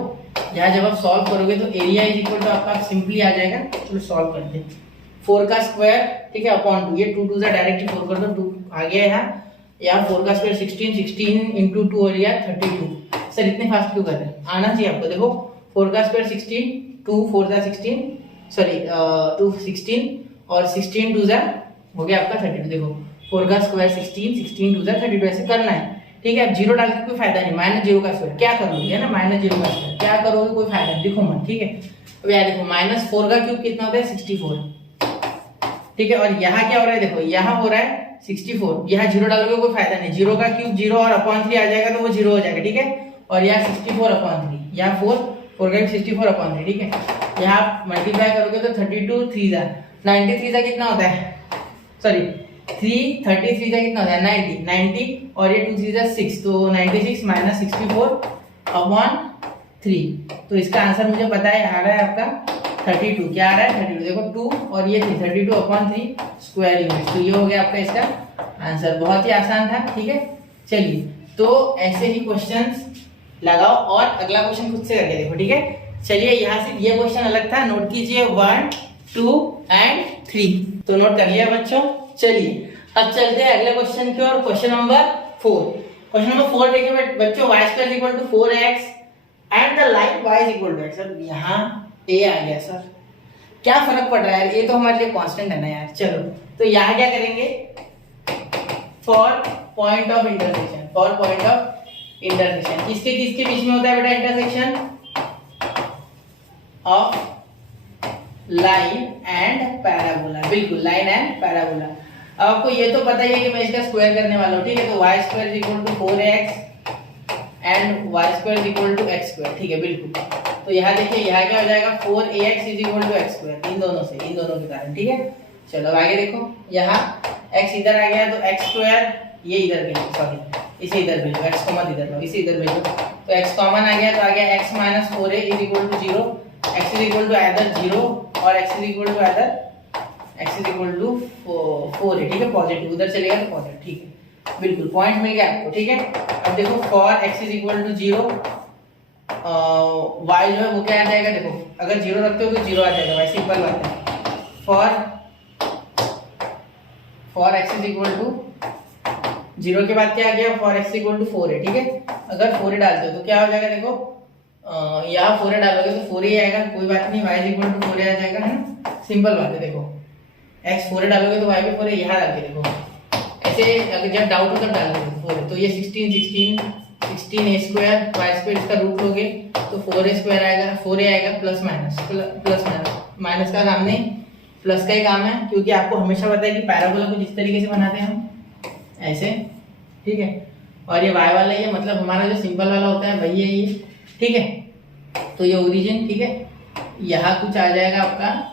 यहाँ जब आप सॉल्व करोगे तो एरिया इज इक्वल टू आपका सिंपली आ जाएगा, चलो सॉल्व करते हैं, 4 का स्क्वायर, ठीक है, अपॉन 2, ये 2 से डायरेक्टली 4 कर दो, 2 आ गया यहाँ 4 का स्क्वायर 16 इंटू 2 हो गया 32। सर इतने फास्ट क्यों कर रहे हैं, आना चाहिए आपको, देखो 4 का स्क्वायर 16, 2 4 जा 16, सॉरी 2 16 और 16 2 जा हो गया आपका 32, देखो 4 का स्क्वायर 16 2 जा 32, ऐसे करना है, ठीक है। अब जीरो डाल के कोई फायदा नहीं, माइनस 0 का स्क्वायर क्या करोगे, है ना, माइनस 0 का स्क्वायर क्या करोगे, कोई फायदा नहीं, लिखो मत, ठीक है। अब यहाँ देखो माइनस 4 का क्यूब कितना होता है 64, ठीक है, और यहाँ क्या हो रहा है, देखो यहाँ हो रहा है 64, यहाँ 0 डालोगे कोई फायदा नहीं, 0 का क्यूब 0 और अपॉन 3 आ जाएगा तो वो 0 हो जाएगा, ठीक है। और यहाँ 64 अपॉन 3, यहाँ 4 का क्यूब 64 अपॉन 3, ठीक है। यहाँ मल्टीप्लाई करोगे तो 32 3 जा 93 जा कितना होता है, सॉरी 33 जा कितना होता है 90 और ये 2 3 जा 6, तो 96 माइनस 64 अपॉन 3, तो इसका आंसर मुझे पता है आ रहा है आपका 32, क्या आ रहा है 32, देखो 2 और ये 32 अपॉन 3 स्क्वायर यूनिट, तो ये हो गया आपका इसका आंसर, बहुत ही आसान था, ठीक है। चलिए तो ऐसे ही क्वेश्चंस लगाओ और अगला क्वेश्चन खुद से करके देखो, ठीक है। चलिए यहाँ से ये क्वेश्चन अलग था, नोट कीजिए 1 2 एंड 3, तो नोट कर लिया बच्चों। चलिए अब चलते हैं अगले क्वेश्चन की ओर, क्वेश्चन नंबर 4। क्वेश्चन नंबर 4 देखिए बच्चों, y square equal to 4x and the line y is equal to x। Sir यहाँ a आ गया, सर क्या फर्क पड़ रहा है, ये तो हमारे लिए कांस्टेंट है ना यार। चलो तो यहाँ क्या करेंगे, for point of intersection, for point of intersection किसके किसके बीच में होता है बेटा intersection, of line and parabola, बिल्कुल लाइन एंड पैराबोला। अब आपको ये तो पता ही है कि मैं इसका स्क्वायर करने वाला हूँ, ठीक है। तो y square is equal to 4x and y square is equal to x square, ठीक है बिल्कुल। तो यहाँ देखिए यहाँ क्या हो जाएगा 4ax is equal to x square, इन दोनों के कारण, ठीक है। चलो आगे देखो, यहाँ x इधर आ गया तो x स्क्वायर, ये इधर भेजो, सॉरी इसे इधर भेजो, x को मत इधर लो, इसे इधर भेजो, तो x कॉमन आ गया तो आ गया x minus 4a is equal to 0, x is equal to either 0 और x is equal to either x is equal to 4a, ठीक है, पॉजिटिव उधर चलेगा तो पॉजिटिव, ठीक है बिल्कुल, पॉइंट मिल गया आपको, ठीक है। अब देखो for x is equal to 0, y जो है वो क्या आ जाएगा, देखो अगर 0 रखते हो तो 0 आ जाएगा, वैसे सिंपल बात है। For x is equal to 0 के बाद क्या आ गया, for x equal to 4a, ठीक है। अगर 4a डालते हो तो क्या हो जाएगा, देखो यहाँ 4a डालोगे तो 4a आएगा, कोई बात नहीं, y is equal to 4a आ जाएगा, है ना, सिंपल बात है। देखो x 4 डालोगे तो y भी 4 है, यहाँ डाल के देखो ऐसे, अगर जब डाउट हो तब डाल दो 4 है, तो ये 16 a स्क्वायर y स्क्वायर इसका रूट लोगे तो 4a स्क्वायर आएगा, 4a आएगा प्लस माइनस का काम नहीं, प्लस का ही काम है, क्योंकि आपको हमेशा पता है कि पैराबोला को जिस तरीके से बनाते हैं हम ऐसे, ठीक है। और ये y वाला ये मतलब हमारा जो सिंपल वाला होता है वही है ये, ठीक है। तो ये ओरिजिन, ठीक है, यहाँ कुछ आ जाएगा आपका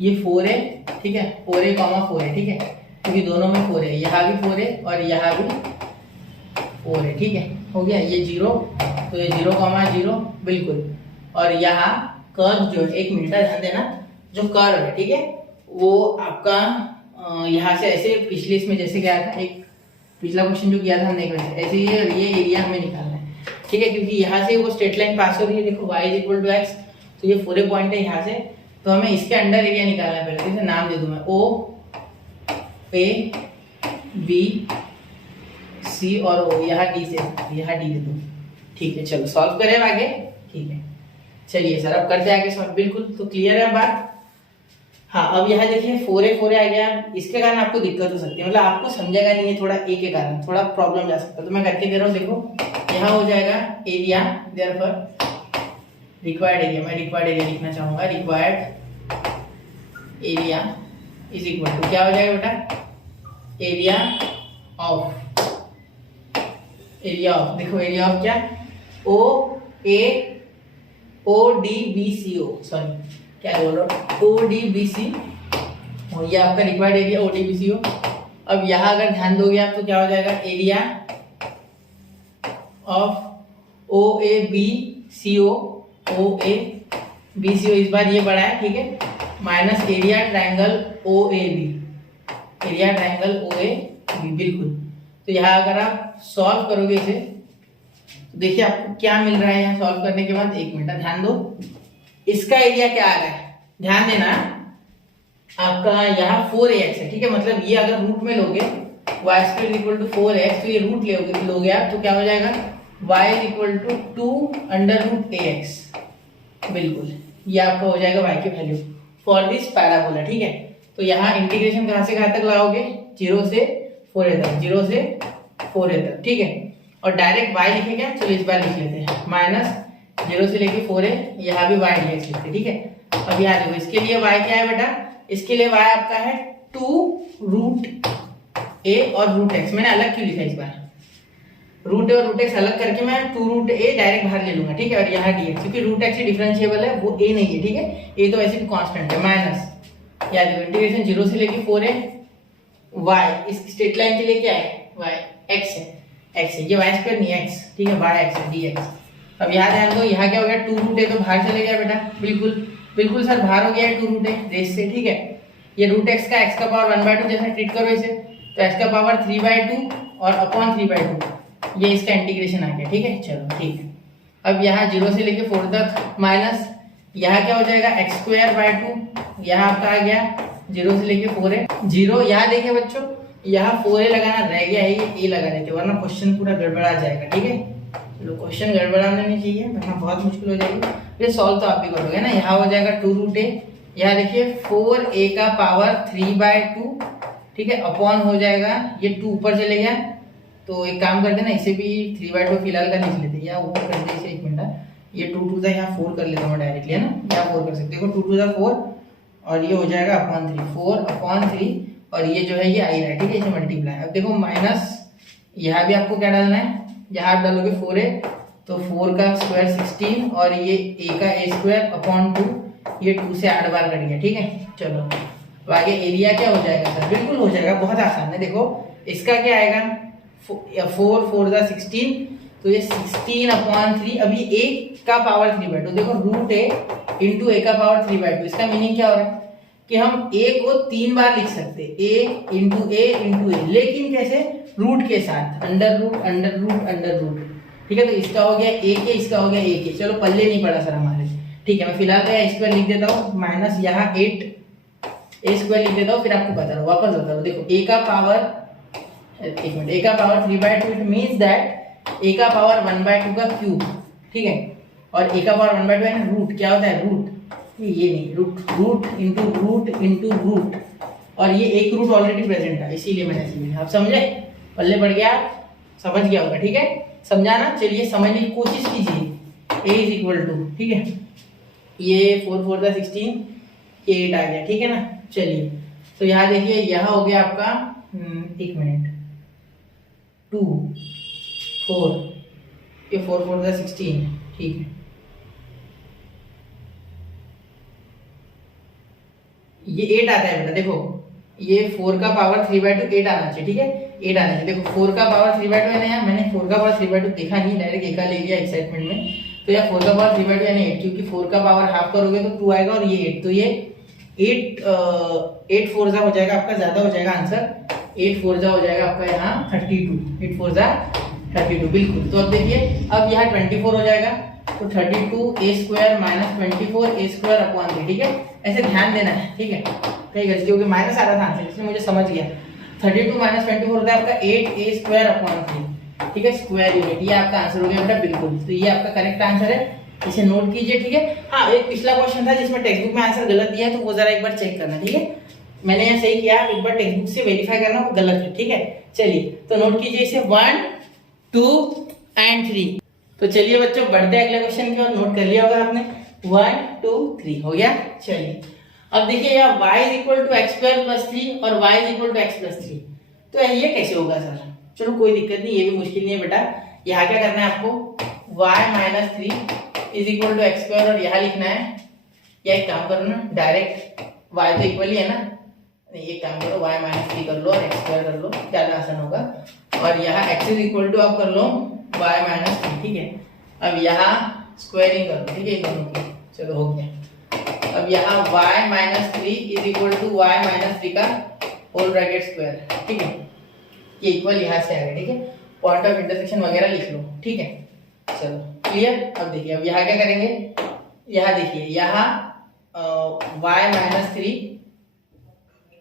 ये 4 है, ठीक है, 4a, 4 है, ठीक है, क्योंकि दोनों में 4 है, यहाँ भी 4 है और यहाँ भी 4 है, ठीक है, हो गया। ये 0, तो ये 0, 0 बिल्कुल। और यहाँ कर्व जो है, 1 मिनट ध्यान देना, जो कर्व है, ठीक है, वो आपका यहाँ से ऐसे, पिछले इसमें जैसे गया था, एक पिछला क्वेश्चन जो किया था हमने ऐसे ये एरिया हमें निकालना है, ठीक है, क्योंकि यहाँ से वो स्ट्रेट लाइन पास हो रही है, देखो y = x, तो ये 4 पॉइंट है यहाँ से, तो हमें इसके अंडर एरिया निकालना है। पहले इसे नाम दे दूं मैं, O A B C और O, यहाँ D से, यहाँ D दे दूं, ठीक है। चलो सॉल्व करें आगे, ठीक है, चलिए सर अब करते हैं आगे सॉल्व, बिल्कुल। तो क्लियर है बात? हाँ, अब यहाँ देखिए 4a आ गया, इसके कारण आपको दिक्कत हो सकती है, मतलब आपको समझेगा नहीं है, थोड़ा a के कारण थोड़ा प्रॉब्लम जा सकता है, तो मैं करके दे रहा हूँ, देखो यहाँ हो जाएगा एरिया, देयरफॉर रिक्वायर्ड एरिया, मैं रिक्वायर्ड एरिया लिखना चाहूंगा, required area is equal to क्या हो जाएगा बेटा, एरिया ऑफ, देखो एरिया ऑफ क्या, ODBCO, सॉरी क्या बोल रहा हूँ, ODBC, और ये आपका रिक्वायर्ड एरिया ODBCO। अब यहाँ अगर ध्यान दोगे आप तो क्या हो जाएगा, एरिया ऑफ OABCO, इस बार ये बड़ा है, ठीक है, माइनस एरिया ट्रायंगल OAB, बिल्कुल। तो यहाँ अगर आप सॉल्व करोगे इसे, तो देखिए आपको क्या मिल रहा है यहाँ सॉल्व करने के बाद, 1 मिनट ध्यान दो, इसका एरिया क्या आ रहा है, ध्यान देना, आपका यहाँ 4ax है, ठीक है, मतलब ये अगर रूट में लोगे y² = 4x, तो ये रूट लोगे आप, तो क्या हो जाएगा, y = 2√ax, बिल्कुल, ये आपका हो जाएगा y की वैल्यू फॉर दिस पैराबोला, ठीक है। तो यहाँ इंटीग्रेशन कहाँ से कहाँ तक लाओगे, 0 से 4a तक, ठीक है, और डायरेक्ट y लिखे क्या, चलो इस बार लिख लेते हैं, -0 से लेके 4a, यहाँ भी y dx लिखते हैं, ठीक है। अब यहाँ देखो इसके लिए y क्या है बेटा, इसके लिए y आपका है 2√a और √x, मैंने अलग क्यों लिखा इस बार, √a और √x अलग करके मैं 2√a डायरेक्ट बाहर ले लूंगा, ठीक है, और यहाँ dx, क्योंकि √x डिफरेंशिएबल है, वो a नहीं है, ठीक है, a तो वैसे भी कांस्टेंट है, माइनस, यहाँ देखो इंटीग्रेशन 0 से लेके 4a, y इस स्ट्रेट लाइन के लिए क्या है, y x है, ये y² नहीं है x, ठीक है, yx है dx। अब यहाँ ध्यान दो, यहाँ क्या हो गया, 2√a तो बाहर चले गया बेटा, बिल्कुल सर बाहर हो गया है 2√a रेस से, ठीक है। ये √x का x का पावर 1/2 जैसा ट्रीट करो इसे, तो x का पावर 3/2 और अपॉन 3/2, ये इसका इंटीग्रेशन आ गया, ठीक है, चलो ठीक है। अब यहाँ 0 से लेके 4 तक माइनस, यहाँ क्या हो जाएगा, x²/2, यहाँ आपका आ गया 0 से लेके 4a, 0, यहाँ देखिए बच्चों, यहाँ 4a लगाना रह गया है, ये a लगा देते, वरना क्वेश्चन पूरा गड़बड़ा जाएगा, ठीक है। चलो क्वेश्चन गड़बड़ाना नहीं चाहिए, वरना बहुत मुश्किल हो जाएगी, ये सॉल्व तो आप ही करोगे ना। यहाँ हो जाएगा 2√a, यहाँ देखिए 4a का पावर 3/2, ठीक है, अपॉन हो जाएगा, ये 2 ऊपर चले गया, तो एक काम करते ना, इसे भी 3/2 फिलहाल का लिख लेते, या ऊपर कर दे इसे, 1 मिनट, ये 2 2 यहाँ 4 कर लेता हूँ डायरेक्टली, है ना, यहाँ 4 कर सकते, देखो 2 2 4, और ये हो जाएगा अपॉन 3, 4/3, और ये जो है ये आ रहा है, ठीक है, इसे मल्टीप्लाई। अब देखो माइनस, यहाँ भी आपको क्या डालना है, यहाँ आप डालोगे 4a, तो 4 का स्क्वायर 16, और ये a का a² अपॉन 2, ये 2 से 8 बार कट गया, ठीक है। चलो अब आगे एरिया क्या हो जाएगा सर, बिल्कुल हो जाएगा, बहुत आसान है, देखो इसका क्या आएगा, 4 4 16, तो ये 16/3, अभी a का पावर 3/2, देखो √a इंटू a का पावर 3/2, इसका मीनिंग क्या हो रहा है कि हम a को 3 बार लिख सकते हैं, a इंटू a, लेकिन कैसे, रूट के साथ, अंडर रूट, ठीक है। तो इसका हो गया a के, इसका हो गया a के, चलो पल्ले नहीं पड़ा सर हमारे, ठीक है, मैं फिलहाल तो a² लिख देता हूँ, माइनस यहाँ 8a² लिख देता हूँ, फिर आपको बता रहा हूँ, वापस बता रहा हूँ, देखो a का power 3/2, it means that a का पावर 1/2 का क्यूब, ठीक है, और a का पावर 1/2 है ना, रूट क्या होता है, रूट ये नहीं, रूट इंटू रूट, और ये एक रूट ऑलरेडी प्रेजेंट है, इसीलिए मैंने ऐसे लिखा। आप समझे? पल्ले पड़ गया, समझ गया होगा। ठीक है, समझाना। चलिए समझने की कोशिश कीजिए। ए इज इक्वल टू, ठीक है, ये 4 4 का 16, ये 8 आ गया। ठीक है ना। चलिए तो यहाँ देखिए, यहाँ हो गया आपका 1 मिनट 2 4, ये 4 4 का 16, ठीक है। ये 8 आता है बेटा, देखो ये 4 का पावर 3/2 8 आना चाहिए। ठीक है, 8 आना चाहिए। देखो 4 का पावर 3/2 है ना, यहाँ मैंने 4 का पावर 3/2 देखा नहीं, डायरेक्ट एका ले लिया एक्साइटमेंट में। तो यहाँ 4 का पावर 3/2 यानी 8, क्योंकि 4 का पावर हाफ करोगे तो 2 आएगा, और ये 8, तो ये 8 4 हो जाएगा आपका, ज्यादा हो जाएगा आंसर। 8 4 हो जाएगा आपका यहाँ 32, 8 4 32 बिल्कुल। तो अब देखिए, अब यहाँ 24 हो जाएगा, तो 32a² माइनस 24a² अपॉन 3। ठीक है, ऐसे ध्यान देना है। ठीक है, कहीं गलती क्योंकि माइनस आ रहा था आंसर, इसलिए मुझे समझ गया। 32 माइनस 24 होता है आपका 8a² अपॉन 3। ठीक है, स्क्वायर यूनिट, ये आपका आंसर हो गया बेटा बिल्कुल। तो ये आपका करेक्ट आंसर है, इसे नोट कीजिए। ठीक है, हाँ एक पिछला क्वेश्चन था जिसमें टेक्स्ट बुक में आंसर गलत दिया है, तो वो जरा एक बार चेक करना। ठीक है, मैंने यहाँ सही किया, एक बार टेक्स्ट बुक से वेरीफाई करना वो गलत है। ठीक है, चलिए तो नोट कीजिए इसे 1 2 एंड 3। तो चलिए बच्चों बढ़ते हैं अगले क्वेश्चन की ओर। नोट कर लिया होगा आपने, 1 2 3 हो गया। चलिए अब देखिए, यहाँ y is equal to x² plus 3 और y is equal to x plus 3, तो ये कैसे होगा सर? चलो कोई दिक्कत नहीं, ये भी मुश्किल नहीं है बेटा। यहाँ क्या करना है आपको, y minus 3 is equal to x², और यहाँ लिखना है, या एक काम करो ना, डायरेक्ट y तो इक्वल ही है ना, ये काम करो y माइनस 3 कर लो और x² कर लो, ज्यादा आसान होगा। और यहाँ x इज इक्वल टू आप कर लो y माइनस 3। ठीक है, अब यहाँ स्क्वायरिंग कर लो। ठीक है, दोनों की, चलो हो गया। अब यहाँ y minus 3 is equal to y minus 3 का होल ब्रैकेट स्क्वायर। ठीक है, ये इक्वल यहाँ से आ गया। ठीक है, पॉइंट ऑफ इंटरसेक्शन वगैरह लिख लो। ठीक है, चलो क्लियर। अब देखिए, अब यहाँ क्या करेंगे, यहाँ देखिए, यहाँ y माइनस 3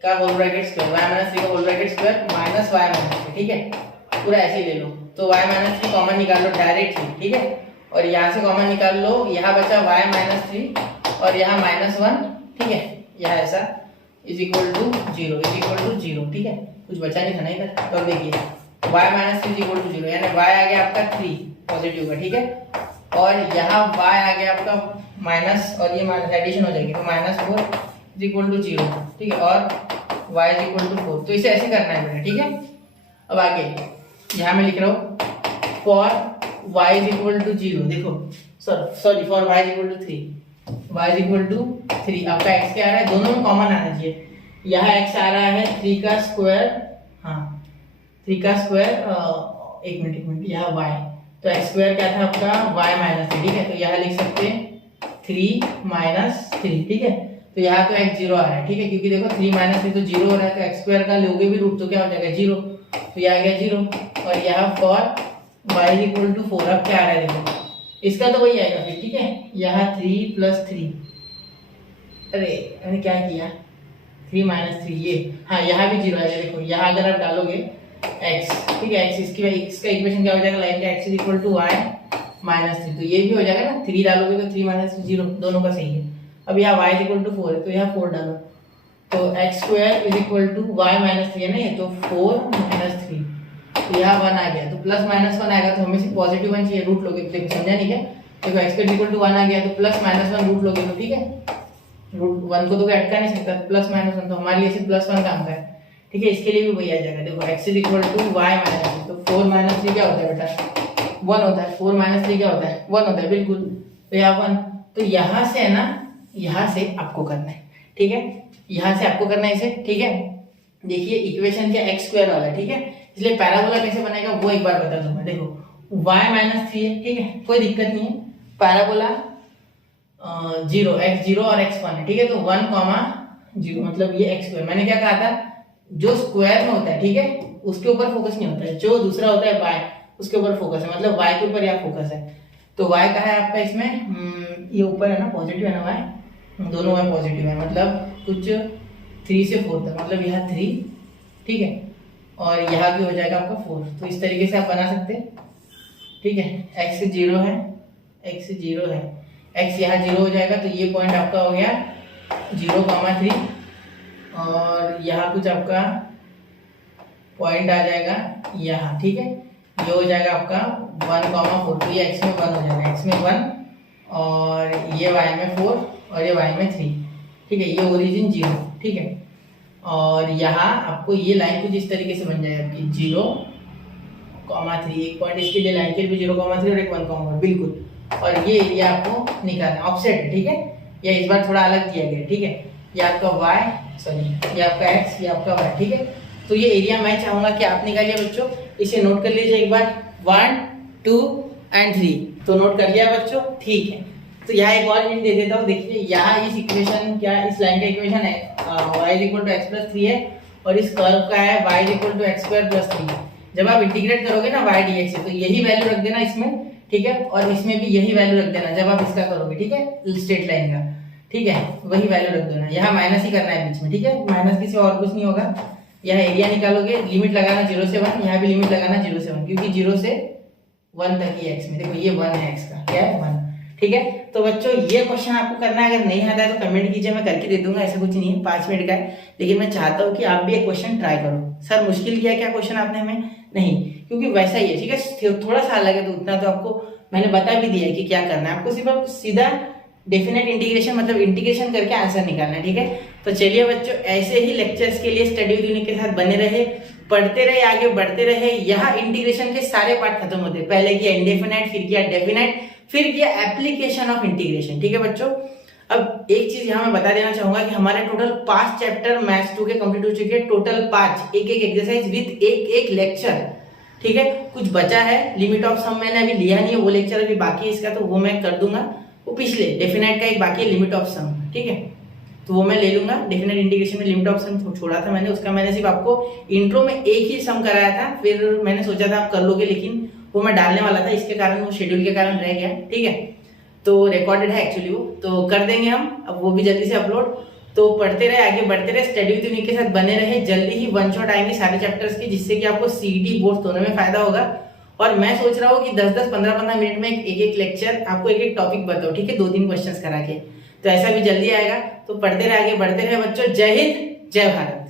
का whole bracket square, y minus 3 का whole bracket square minus y minus 3। ठीक है, पूरा ऐसे ही ले लो। तो y माइनस 3 कॉमन निकाल लो डायरेक्टली। ठीक है, और यहाँ से कॉमन निकाल लो, यहाँ बचा y माइनस 3 और यहाँ -1। ठीक है, यहाँ ऐसा is equal to 0, is equal to 0। ठीक है, कुछ बचा नहीं था ना इधर। तो अब देखिए, y minus 3 is equal to 0, यानी y आ गया आपका 3 पॉजिटिव का। ठीक है, और यहाँ y आ गया आपका माइनस, और ये माइनस एडिशन हो जाएगी, तो -4 इज इक्वल टू 0। ठीक है, और y इज इक्वल टू 4। तो इसे ऐसे करना है बेटा। ठीक है, अब आगे यहाँ मैं लिख रहा हूँ for y is equal to 0, देखो sorry for y is equal to 3, y is equal to 3। आपका x क्या आ रहा है, दोनों में कॉमन आना चाहिए। यहाँ x आ रहा है 3 का स्क्वायर, हाँ 3 का स्क्वायर, एक मिनट, यहाँ y, तो x स्क्वायर क्या था आपका y माइनस 3। ठीक है, तो यहाँ लिख सकते हैं 3 माइनस 3। ठीक है, तो यहाँ तो x 0 आ रहा है। ठीक है, क्योंकि देखो 3 माइनस 3 तो 0 हो रहा है, तो x स्क्वायर का लोगे भी रूट तो क्या हो जाएगा 0, तो ये आ गया 0। और यहाँ for y is equal to 4, अब क्या आ रहा है देखो, इसका तो वही आएगा फिर। ठीक है, यहाँ 3 प्लस 3, अरे मैंने क्या किया, 3 माइनस 3, ये हाँ यहाँ भी 0 आएगा। देखो यहाँ अगर आप डालोगे x, ठीक है, x इसका इक्वेशन क्या हो जाएगा, लाइन का x is equal to y minus 3, तो ये भी हो जाएगा ना, 3 डालोगे तो 3 माइनस 0 दोनों का सही है। अब यहाँ y इज इक्वल टू 4 है, तो यहाँ 4 डालो, तो x square is equal to y minus 3 है ना, ये तो 4 माइनस 3, तो यहाँ 1 आ गया, तो प्लस माइनस 1 आएगा, तो हमें सिर्फ पॉजिटिव 1 चाहिए, रूट लोगे। देखो समझा नहीं क्या, देखो x स्क्वायर इक्वल टू 1 आ गया, तो प्लस माइनस 1 रूट लोगे तो ठीक है, रूट 1 को तो कोई अटका नहीं सकता, प्लस माइनस 1, तो हमारे लिए सिर्फ प्लस 1 काम का है। ठीक है, इसके लिए भी वही आ जाएगा। देखो x is equal to y minus 3, तो 4 माइनस 3 क्या होता है बेटा, 1 होता है। 4 माइनस 3 क्या होता है, 1 होता है, बिल्कुल। तो यहाँ 1, तो यहाँ से है ना, यहाँ से आपको करना है। ठीक है, यहाँ से आपको करना है इसे। ठीक है, देखिए इक्वेशन क्या x स्क्वायर वाला है। ठीक है, इसलिए पैराबोला कैसे बनेगा वो एक बार बता दूं मैं। देखो y माइनस 3 है, ठीक है, कोई दिक्कत नहीं है, पैराबोला 0 x 0 और x 1 है। ठीक है, तो 1 0 मतलब ये x स्क्वायर, मैंने क्या कहा था, जो स्क्वायर में होता है ठीक है उसके ऊपर फोकस नहीं होता है, जो दूसरा होता है y उसके ऊपर फोकस है, मतलब y के ऊपर यहाँ फोकस है। तो y का है आपका इसमें, ये ऊपर है ना पॉजिटिव है ना, y दोनों y पॉजिटिव है, मतलब कुछ 3 से 4 तक, मतलब यहाँ 3, ठीक है, और यहाँ भी हो जाएगा आपका 4। तो इस तरीके से आप बना सकते हैं। ठीक है, x 0 है, x 0 है, x यहाँ 0 हो जाएगा, तो ये पॉइंट आपका हो गया 0,3 और यहाँ कुछ आपका पॉइंट आ जाएगा यहाँ, ठीक है। ये हो जाएगा आपका 1,4, तो ये x में 1 हो जाएगा, x में 1 और ये y में 4 और ये y में 3, ठीक है। ये ओरिजिन 0, ठीक है। और यहाँ आपको ये लाइन कुछ इस तरीके से बन जाएगा कि 0,3, एक पॉइंट इसके लिए लाइन के भी 0,3 और एक 1,1, बिल्कुल। और ये एरिया आपको निकालना ऑफसेट, ठीक है। या इस बार थोड़ा अलग किया गया, ठीक है। ये आपका y, सॉरी ये आपका x, ये आपका y, ठीक है। तो ये एरिया मैं चाहूंगा कि आप निकालिए बच्चों, इसे नोट कर लीजिए एक बार, 1, 2 एंड 3, तो नोट कर लिया बच्चों, ठीक है। तो यहाँ एक और हिंट दे देता हूँ, देखिए यहाँ इस इक्वेशन क्या, इस लाइन का इक्वेशन है y = x + 3 है और इस कर्व का है y = x² + 3। जब आप इंटीग्रेट करोगे ना y dx से, तो यही वैल्यू रख देना इसमें, ठीक है। और इसमें भी यही वैल्यू रख देना जब आप इसका करोगे, ठीक है, स्ट्रेट लाइन का, ठीक है, वही वैल्यू रख देना। यहाँ माइनस ही करना है बीच में, ठीक है, माइनस किसी और कुछ नहीं होगा। यहाँ एरिया निकालोगे, लिमिट लगाना 0 से 1, यहाँ भी लिमिट लगाना 0 से 1, क्योंकि 0 से 1 तक ही x में, देखो ये 1 है, x का क्या है 1, ठीक है। तो बच्चों ये क्वेश्चन आपको करना है, अगर नहीं आता है तो कमेंट कीजिए, मैं करके दे दूंगा, ऐसा कुछ नहीं है, 5 मिनट का है। लेकिन मैं चाहता हूँ कि आप भी एक क्वेश्चन ट्राई करो। सर मुश्किल किया क्या क्वेश्चन आपने हमें? नहीं, क्योंकि वैसा ही है, ठीक है, थोड़ा सा अलग है, तो उतना तो आपको मैंने बता भी दिया है कि क्या करना है। आपको सिर्फ सीधा डेफिनेट इंटीग्रेशन मतलब इंटीग्रेशन करके आंसर निकालना है, ठीक है। तो चलिए बच्चों, ऐसे ही लेक्चर्स के लिए स्टडी विद यूनिक के साथ बने रहे, पढ़ते रहे, आगे बढ़ते रहे। यहाँ इंटीग्रेशन के सारे पार्ट खत्म होते हैं, पहले किया इंडेफिनाइट, फिर किया डेफिनाइट, फिर किया एप्लीकेशन ऑफ इंटीग्रेशन, ठीक है बच्चों। अब एक चीज यहाँ मैं बता देना चाहूंगा कि हमारे टोटल 5 चैप्टर मैथ्स 2 के कंप्लीट हो चुके हैं, टोटल 5, एक एक्सरसाइज विद एक लेक्चर, ठीक है। कुछ बचा है, लिमिट ऑफ सम मैंने अभी लिया नहीं है, वो लेक्चर अभी बाकी है इसका, तो वो मैं कर दूंगा। वो पिछले डेफिनेट का एक बाकी है, लिमिट ऑफ सम, ठीक है, तो वो मैं ले लूंगा। डेफिनेट इंटीग्रेशन में लिमिट ऑफ सम छोड़ा था मैंने, उसका मैंने सिर्फ आपको इंट्रो में एक ही सम कराया था, फिर मैंने सोचा था आप कर लोगे, लेकिन वो मैं डालने वाला था, इसके कारण वो शेड्यूल के कारण रह गया, ठीक है। तो रिकॉर्डेड है एक्चुअली वो, तो कर देंगे हम अब वो भी जल्दी से अपलोड। तो पढ़ते रहे, आगे बढ़ते रहे, स्टडी विद यूनिक के साथ बने रहे। जल्दी ही वन शॉट आएंगे सारे चैप्टर्स की, जिससे कि आपको सीईटी बोर्ड दोनों में फायदा होगा। और मैं सोच रहा हूँ कि 10-10, 15-15 मिनट में एक लेक्चर आपको एक टॉपिक बताओ, ठीक है, 2-3 क्वेश्चंस करा के, तो ऐसा भी जल्दी आएगा। तो पढ़ते रहे, आगे बढ़ते रहे बच्चों। जय हिंद, जय भारत।